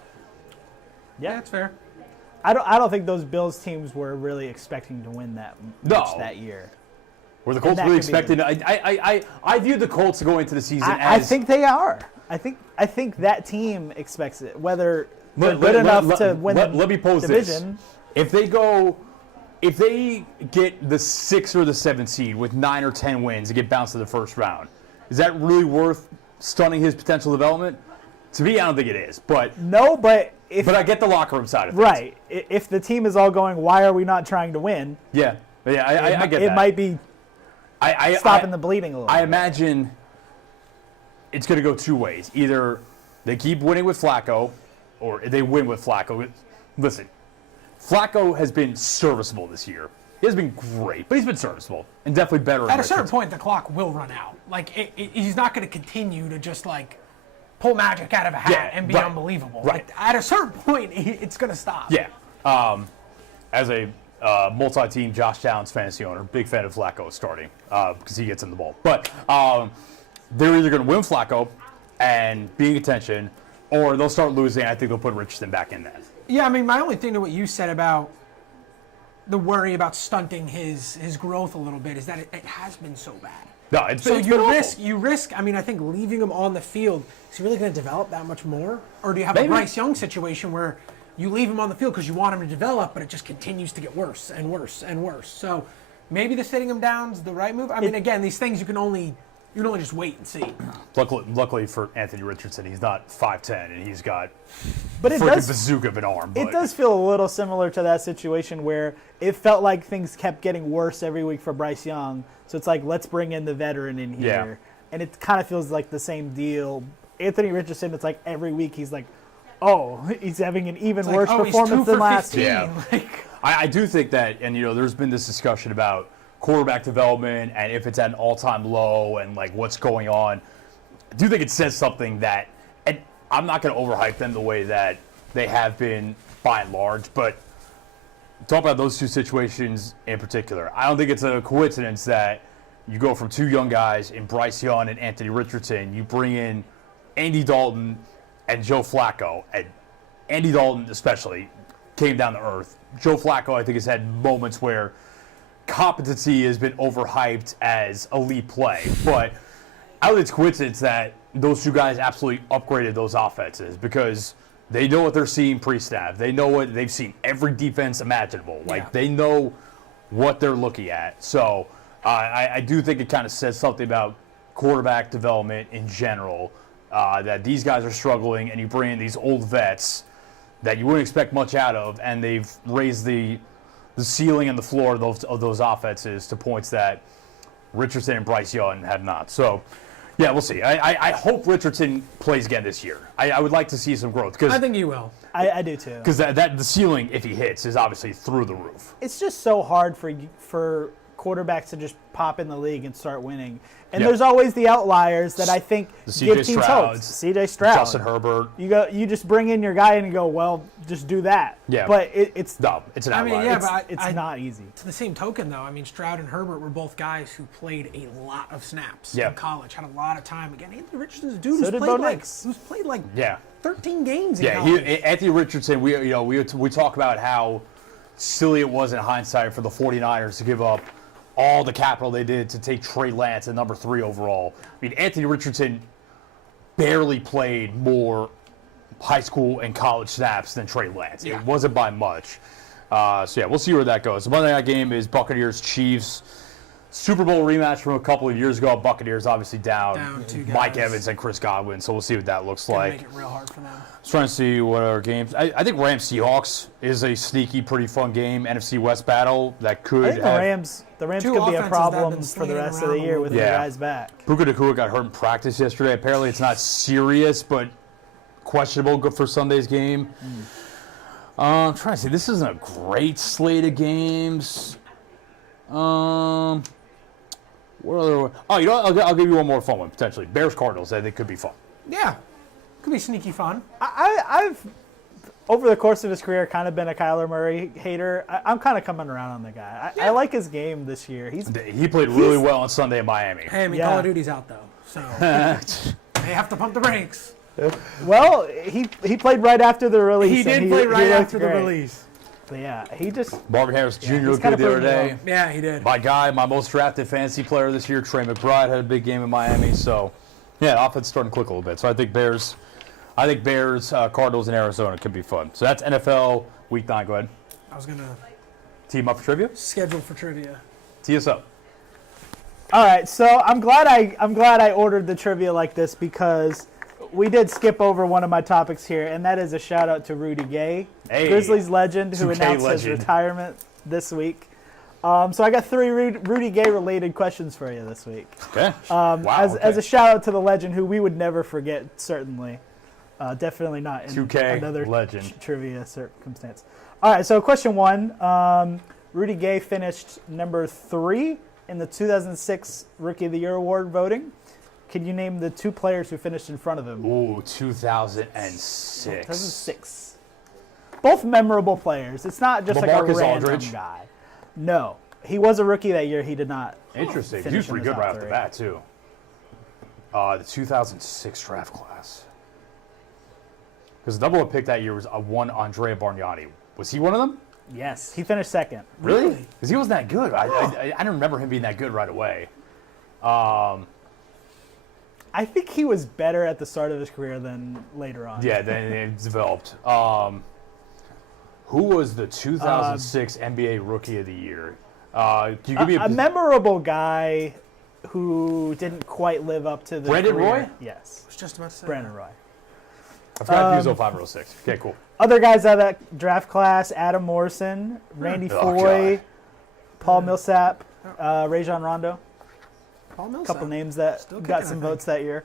Yeah, that's fair. I don't think those Bills teams were really expecting to win that much that year. Were the Colts really expecting? I view the Colts going into the season as. I think they are. I think that team expects it. Whether they're good enough to win the division. Let me pose this: if they get the 6 or the 7 seed with 9 or 10 wins and get bounced to the first round, is that really worth stunning his potential development? To me, I don't think it is. But no, but I get the locker room side of things. Right. If the team is all going, why are we not trying to win? Yeah. I get that. It might be stopping the bleeding a little. I imagine it's going to go 2 ways. Either they keep winning with Flacco, or they win with Flacco. Listen, Flacco has been serviceable this year. He has been great, but he's been serviceable and definitely better. At a certain point, the clock will run out. Like, he's not going to continue to just, like, pull magic out of a hat and be unbelievable. Right. Like, at a certain point, it's going to stop. Yeah. As a multi-team Josh Downs fantasy owner, big fan of Flacco starting because he gets in the ball. But they're either going to win Flacco and be in contention, or they'll start losing. I think they'll put Richardson back in there. Yeah, I mean, my only thing to what you said about the worry about stunting his growth a little bit is that it has been so bad. No, it's so been you risk. I mean, I think leaving him on the field, is he really going to develop that much more, or do you have Maybe. a Bryce Young situation where you leave him on the field because you want him to develop, but it just continues to get worse and worse and worse? So maybe the sitting him down is the right move. I mean, again, these things you can only just wait and see. Luckily for Anthony Richardson, he's not 5'10", and he's got But freaking bazooka of an arm. It does feel a little similar to that situation where it felt like things kept getting worse every week for Bryce Young. So it's like, let's bring in the veteran in here. Yeah. And it kind of feels like the same deal. Anthony Richardson, it's like every week he's like, oh, he's having an even worse performance than last year. Yeah. Like, I do think that, and there's been this discussion about quarterback development and if it's at an all-time low and like what's going on. I do think it says something that, and I'm not going to overhype them the way that they have been by and large, but talk about those two situations in particular. I don't think it's a coincidence that you go from two young guys in Bryce Young and Anthony Richardson, you bring in Andy Dalton and Joe Flacco, and Andy Dalton especially came down to earth. Joe Flacco, I think, has had moments where competency has been overhyped as elite play, but I don't think it's coincidence that those two guys absolutely upgraded those offenses because they know what they're seeing pre-snap. They know what they've seen every defense imaginable. Like they know what they're looking at. So I do think it kind of says something about quarterback development in general that these guys are struggling, and you bring in these old vets that you wouldn't expect much out of, and they've raised the ceiling and the floor of those offenses to points that Richardson and Bryce Young have not. So, yeah, we'll see. I hope Richardson plays again this year. I would like to see some growth. I think he will. I do too. Because the ceiling, if he hits, is obviously through the roof. It's just so hard for quarterbacks to just pop in the league and start winning. And there's always the outliers that I think give teams hope. C.J. Stroud, Justin Herbert. You just bring in your guy and you go, well, just do that. Yeah. But it's dumb. It's an outlier. I mean, yeah, but it's not easy. To the same token, though, I mean, Stroud and Herbert were both guys who played a lot of snaps in college, had a lot of time. Again, Anthony Richardson's a dude who's played like 13 games in college. Anthony Richardson, we talk about how silly it was in hindsight for the 49ers to give up all the capital they did to take Trey Lance at number 3 overall. I mean, Anthony Richardson barely played more high school and college snaps than Trey Lance. It wasn't by much. We'll see where that goes. The Monday night game is Buccaneers-Chiefs. Super Bowl rematch from a couple of years ago. Buccaneers obviously down 2 guys. Mike Evans and Chris Godwin, so we'll see what that looks like. Make it real hard for them. I was trying to see what other games. I think Rams-Seahawks is a sneaky, pretty fun game. NFC West battle that could. I think the Rams could be a problem for the rest of the year with their guys back. Puka Nacua got hurt in practice yesterday. Apparently, it's not serious, but questionable. Good for Sunday's game. I'm trying to see. This isn't a great slate of games. What other? Oh, you know what? I'll give you one more fun one potentially. Bears-Cardinals. I think could be fun. Yeah, could be sneaky fun. I've over the course of his career kind of been a Kyler Murray hater. I'm kind of coming around on the guy. I like his game this year. He played really well on Sunday in Miami. Hey, I mean, Call of Duty's out though, so they have to pump the brakes. Well, he played right after the release. He did play right after the release. But yeah, he just. Marvin Harris Jr. looked good the other day. Yeah, he did. My guy, my most drafted fantasy player this year, Trey McBride, had a big game in Miami. So, yeah, the offense is starting to click a little bit. So I think Bears, Cardinals, and Arizona could be fun. So that's NFL Week 9. Go ahead. I was gonna team up for trivia. Scheduled for trivia. Tee us up. All right, so I'm glad I ordered the trivia like this because we did skip over one of my topics here, and that is a shout out to Rudy Gay, Grizzlies legend, who announced his retirement this week. So I got 3 Rudy Gay related questions for you this week. Okay. As a shout out to the legend, who we would never forget, certainly. Definitely not in 2K another legend trivia circumstance. All right, so question 1. Rudy Gay finished number 3 in the 2006 Rookie of the Year award voting. Can you name the 2 players who finished in front of him? Ooh, 2006. 2006. Both memorable players. It's not just like a LaMarcus random Aldridge? guy. No. He was a rookie that year. He did not. Interesting. He finish was in pretty the good top right off the 3. bat, too. The 2006 draft class. Because the number 1 pick that year was one Andrea Bargnani. Was he one of them? Yes. He finished 2nd. Really? Because he wasn't that good. I don't remember him being that good right away. I think he was better at the start of his career than later on. Yeah, then it developed. Who was the 2006 NBA Rookie of the Year? Can you give me A memorable guy who didn't quite live up to the Brandon career. Roy? Yes. I was just about to say Brandon Roy. I forgot if he was 05 or 06. Okay, cool. Other guys out of that draft class: Adam Morrison, Randy Foye, God. Paul Millsap, Rajon Rondo. Paul A Millsap. couple names that Still kicking, got I some think. votes that year.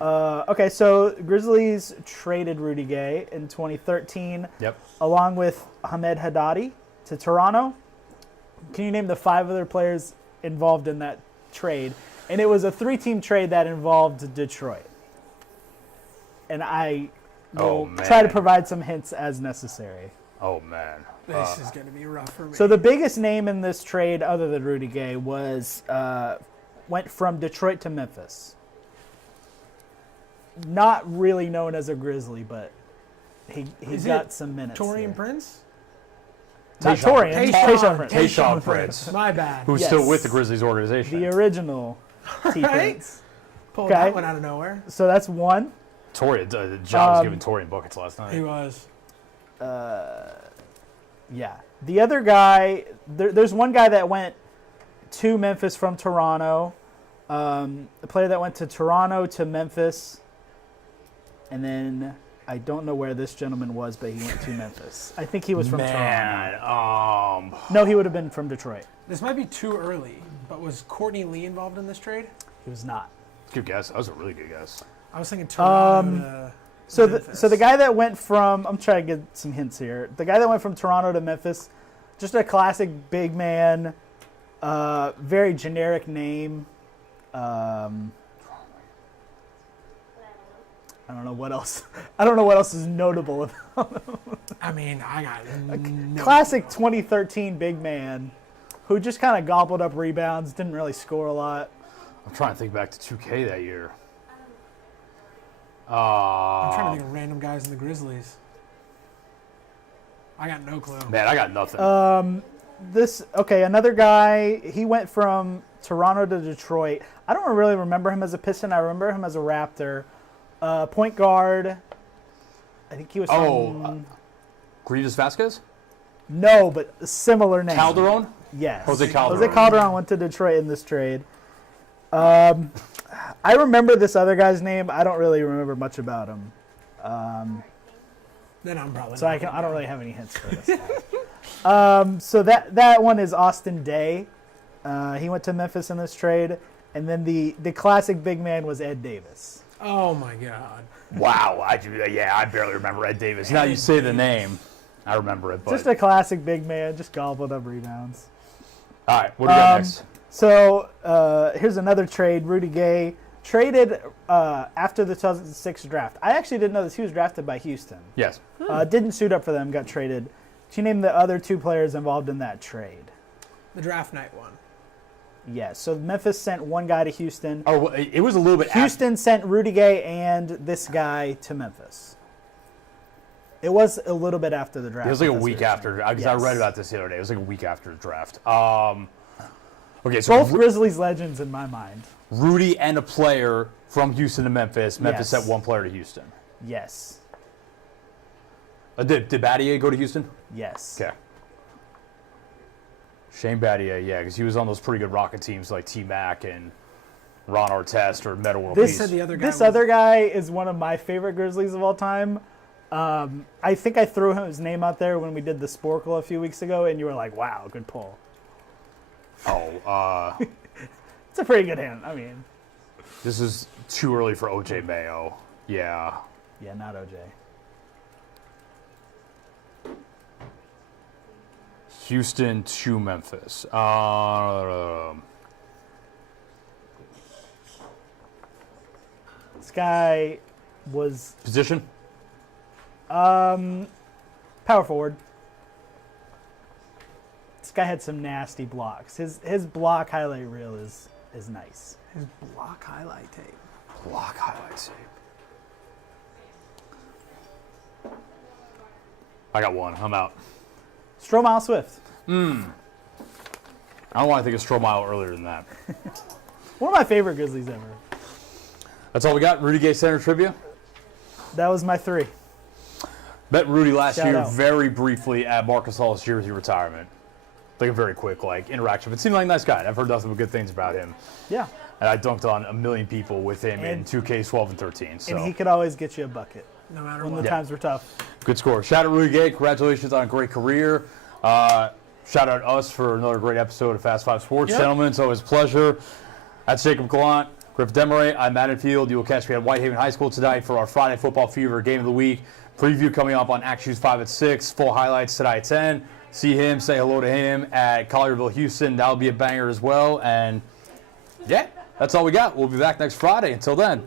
Okay, so Grizzlies traded Rudy Gay in 2013, Yep. along with Hamed Haddadi to Toronto. Can you name the 5 other players involved in that trade? And it was a 3-team trade that involved Detroit. And I will try to provide some hints as necessary. Oh, man. This is going to be rough for me. So the biggest name in this trade, other than Rudy Gay, went from Detroit to Memphis. Not really known as a Grizzly, but he Is got it some minutes. Torian there. Prince? Not Tayshaun. Torian. Tayshaun. Prince. Tayshaun Prince, My bad. who's Yes. still with the Grizzlies organization. The original T. Right? Prince. Pulled Okay. that one out of nowhere. So that's one. Torian, John was giving Torian buckets last night. He was. Yeah. The other guy, there's one guy that went to Memphis from Toronto. The player that went to Toronto to Memphis. And then I don't know where this gentleman was, but he went to Memphis. I think he was from Toronto. Man, No, he would have been from Detroit. This might be too early, but was Courtney Lee involved in this trade? He was not. good guess. That was a really good guess. I was thinking Toronto to So Memphis. the guy that went from, I'm trying to get some hints here. The guy that went from Toronto to Memphis, just a classic big man, very generic name. I don't know what else. I don't know what else is notable about I mean, I got no classic 2013 big man, who just kind of gobbled up rebounds, didn't really score a lot. I'm trying to think back to 2K that year. I'm trying to think of random guys in the Grizzlies. I got no clue. Man, I got nothing. Another guy, he went from Toronto to Detroit. I don't really remember him as a Piston. I remember him as a Raptor. Point guard. I think he was from... Grievous Vasquez? No, but a similar name. Calderon? Yes. Jose Calderon. Jose Calderon went to Detroit in this trade. I remember this other guy's name. I don't really remember much about him. Then I'm probably So not I gonna don't really have any hints for this guy. So that one is Austin Day. He went to Memphis in this trade. And then the classic big man was Ed Davis. Oh my God. Wow. I barely remember Ed Davis. Now you say the name. I remember it. But... Just a classic big man, just gobbled up rebounds. All right, what do we got next? So here's another trade. Rudy Gay traded after the 2006 draft. I actually didn't know this. He was drafted by Houston. Yes. Didn't suit up for them, got traded. Can you name the other 2 players involved in that trade? The draft night one. Yes. So Memphis sent one guy to Houston. Oh, well, it was a little bit Houston sent Rudy Gay and this guy to Memphis. It was a little bit after the draft. It was like a That's week what you're after, saying. because I Yes. read about this the other day. It was like a week after the draft. Okay, so Both Grizzlies legends in my mind. Rudy and a player from Houston to Memphis. Memphis Yes. sent one player to Houston. Yes. Did Battier go to Houston? Yes. Okay. Shane Battier, yeah, because he was on those pretty good Rocket teams like T-Mac and Ron Artest or Metal World This Peace. said the other guy This was- other guy is one of my favorite Grizzlies of all time. I think I threw his name out there when we did the Sporkle a few weeks ago, and you were like, wow, good pull. Oh, It's a pretty good hint. I mean, this is too early for OJ Mayo. Yeah. yeah, not OJ. Houston to Memphis. This guy was Position? power forward. This guy had some nasty blocks. His block highlight reel is nice. His block highlight tape. Block highlight tape. I got one. I'm out. Stromile Swift. I don't want to think of Stromile earlier than that. One of my favorite Grizzlies ever. That's all we got. Rudy Gay Center Trivia. That was my 3. Met Rudy last Shout year out. very briefly at Marcus Hall's jersey retirement. Like a very quick interaction. But seemed like a nice guy. I've heard nothing but good things about him. Yeah. And I dunked on a million people with him in And- 2K12 and 13. So. And he could always get you a bucket No matter when what. the times were tough. Good score. Shout out Rudy Gay. Congratulations on a great career. Shout out us for another great episode of Fast Five Sports. Yep. Gentlemen, it's always a pleasure. That's Jacob Gallant, Griff Demaray. I'm Matt Enfield. You will catch me at Whitehaven High School tonight for our Friday Football Fever Game of the Week. Preview coming up on Act Shoes 5 at 6. Full highlights tonight at 10. See him, say hello to him at Collierville, Houston. That'll be a banger as well. And, yeah, that's all we got. We'll be back next Friday. Until then.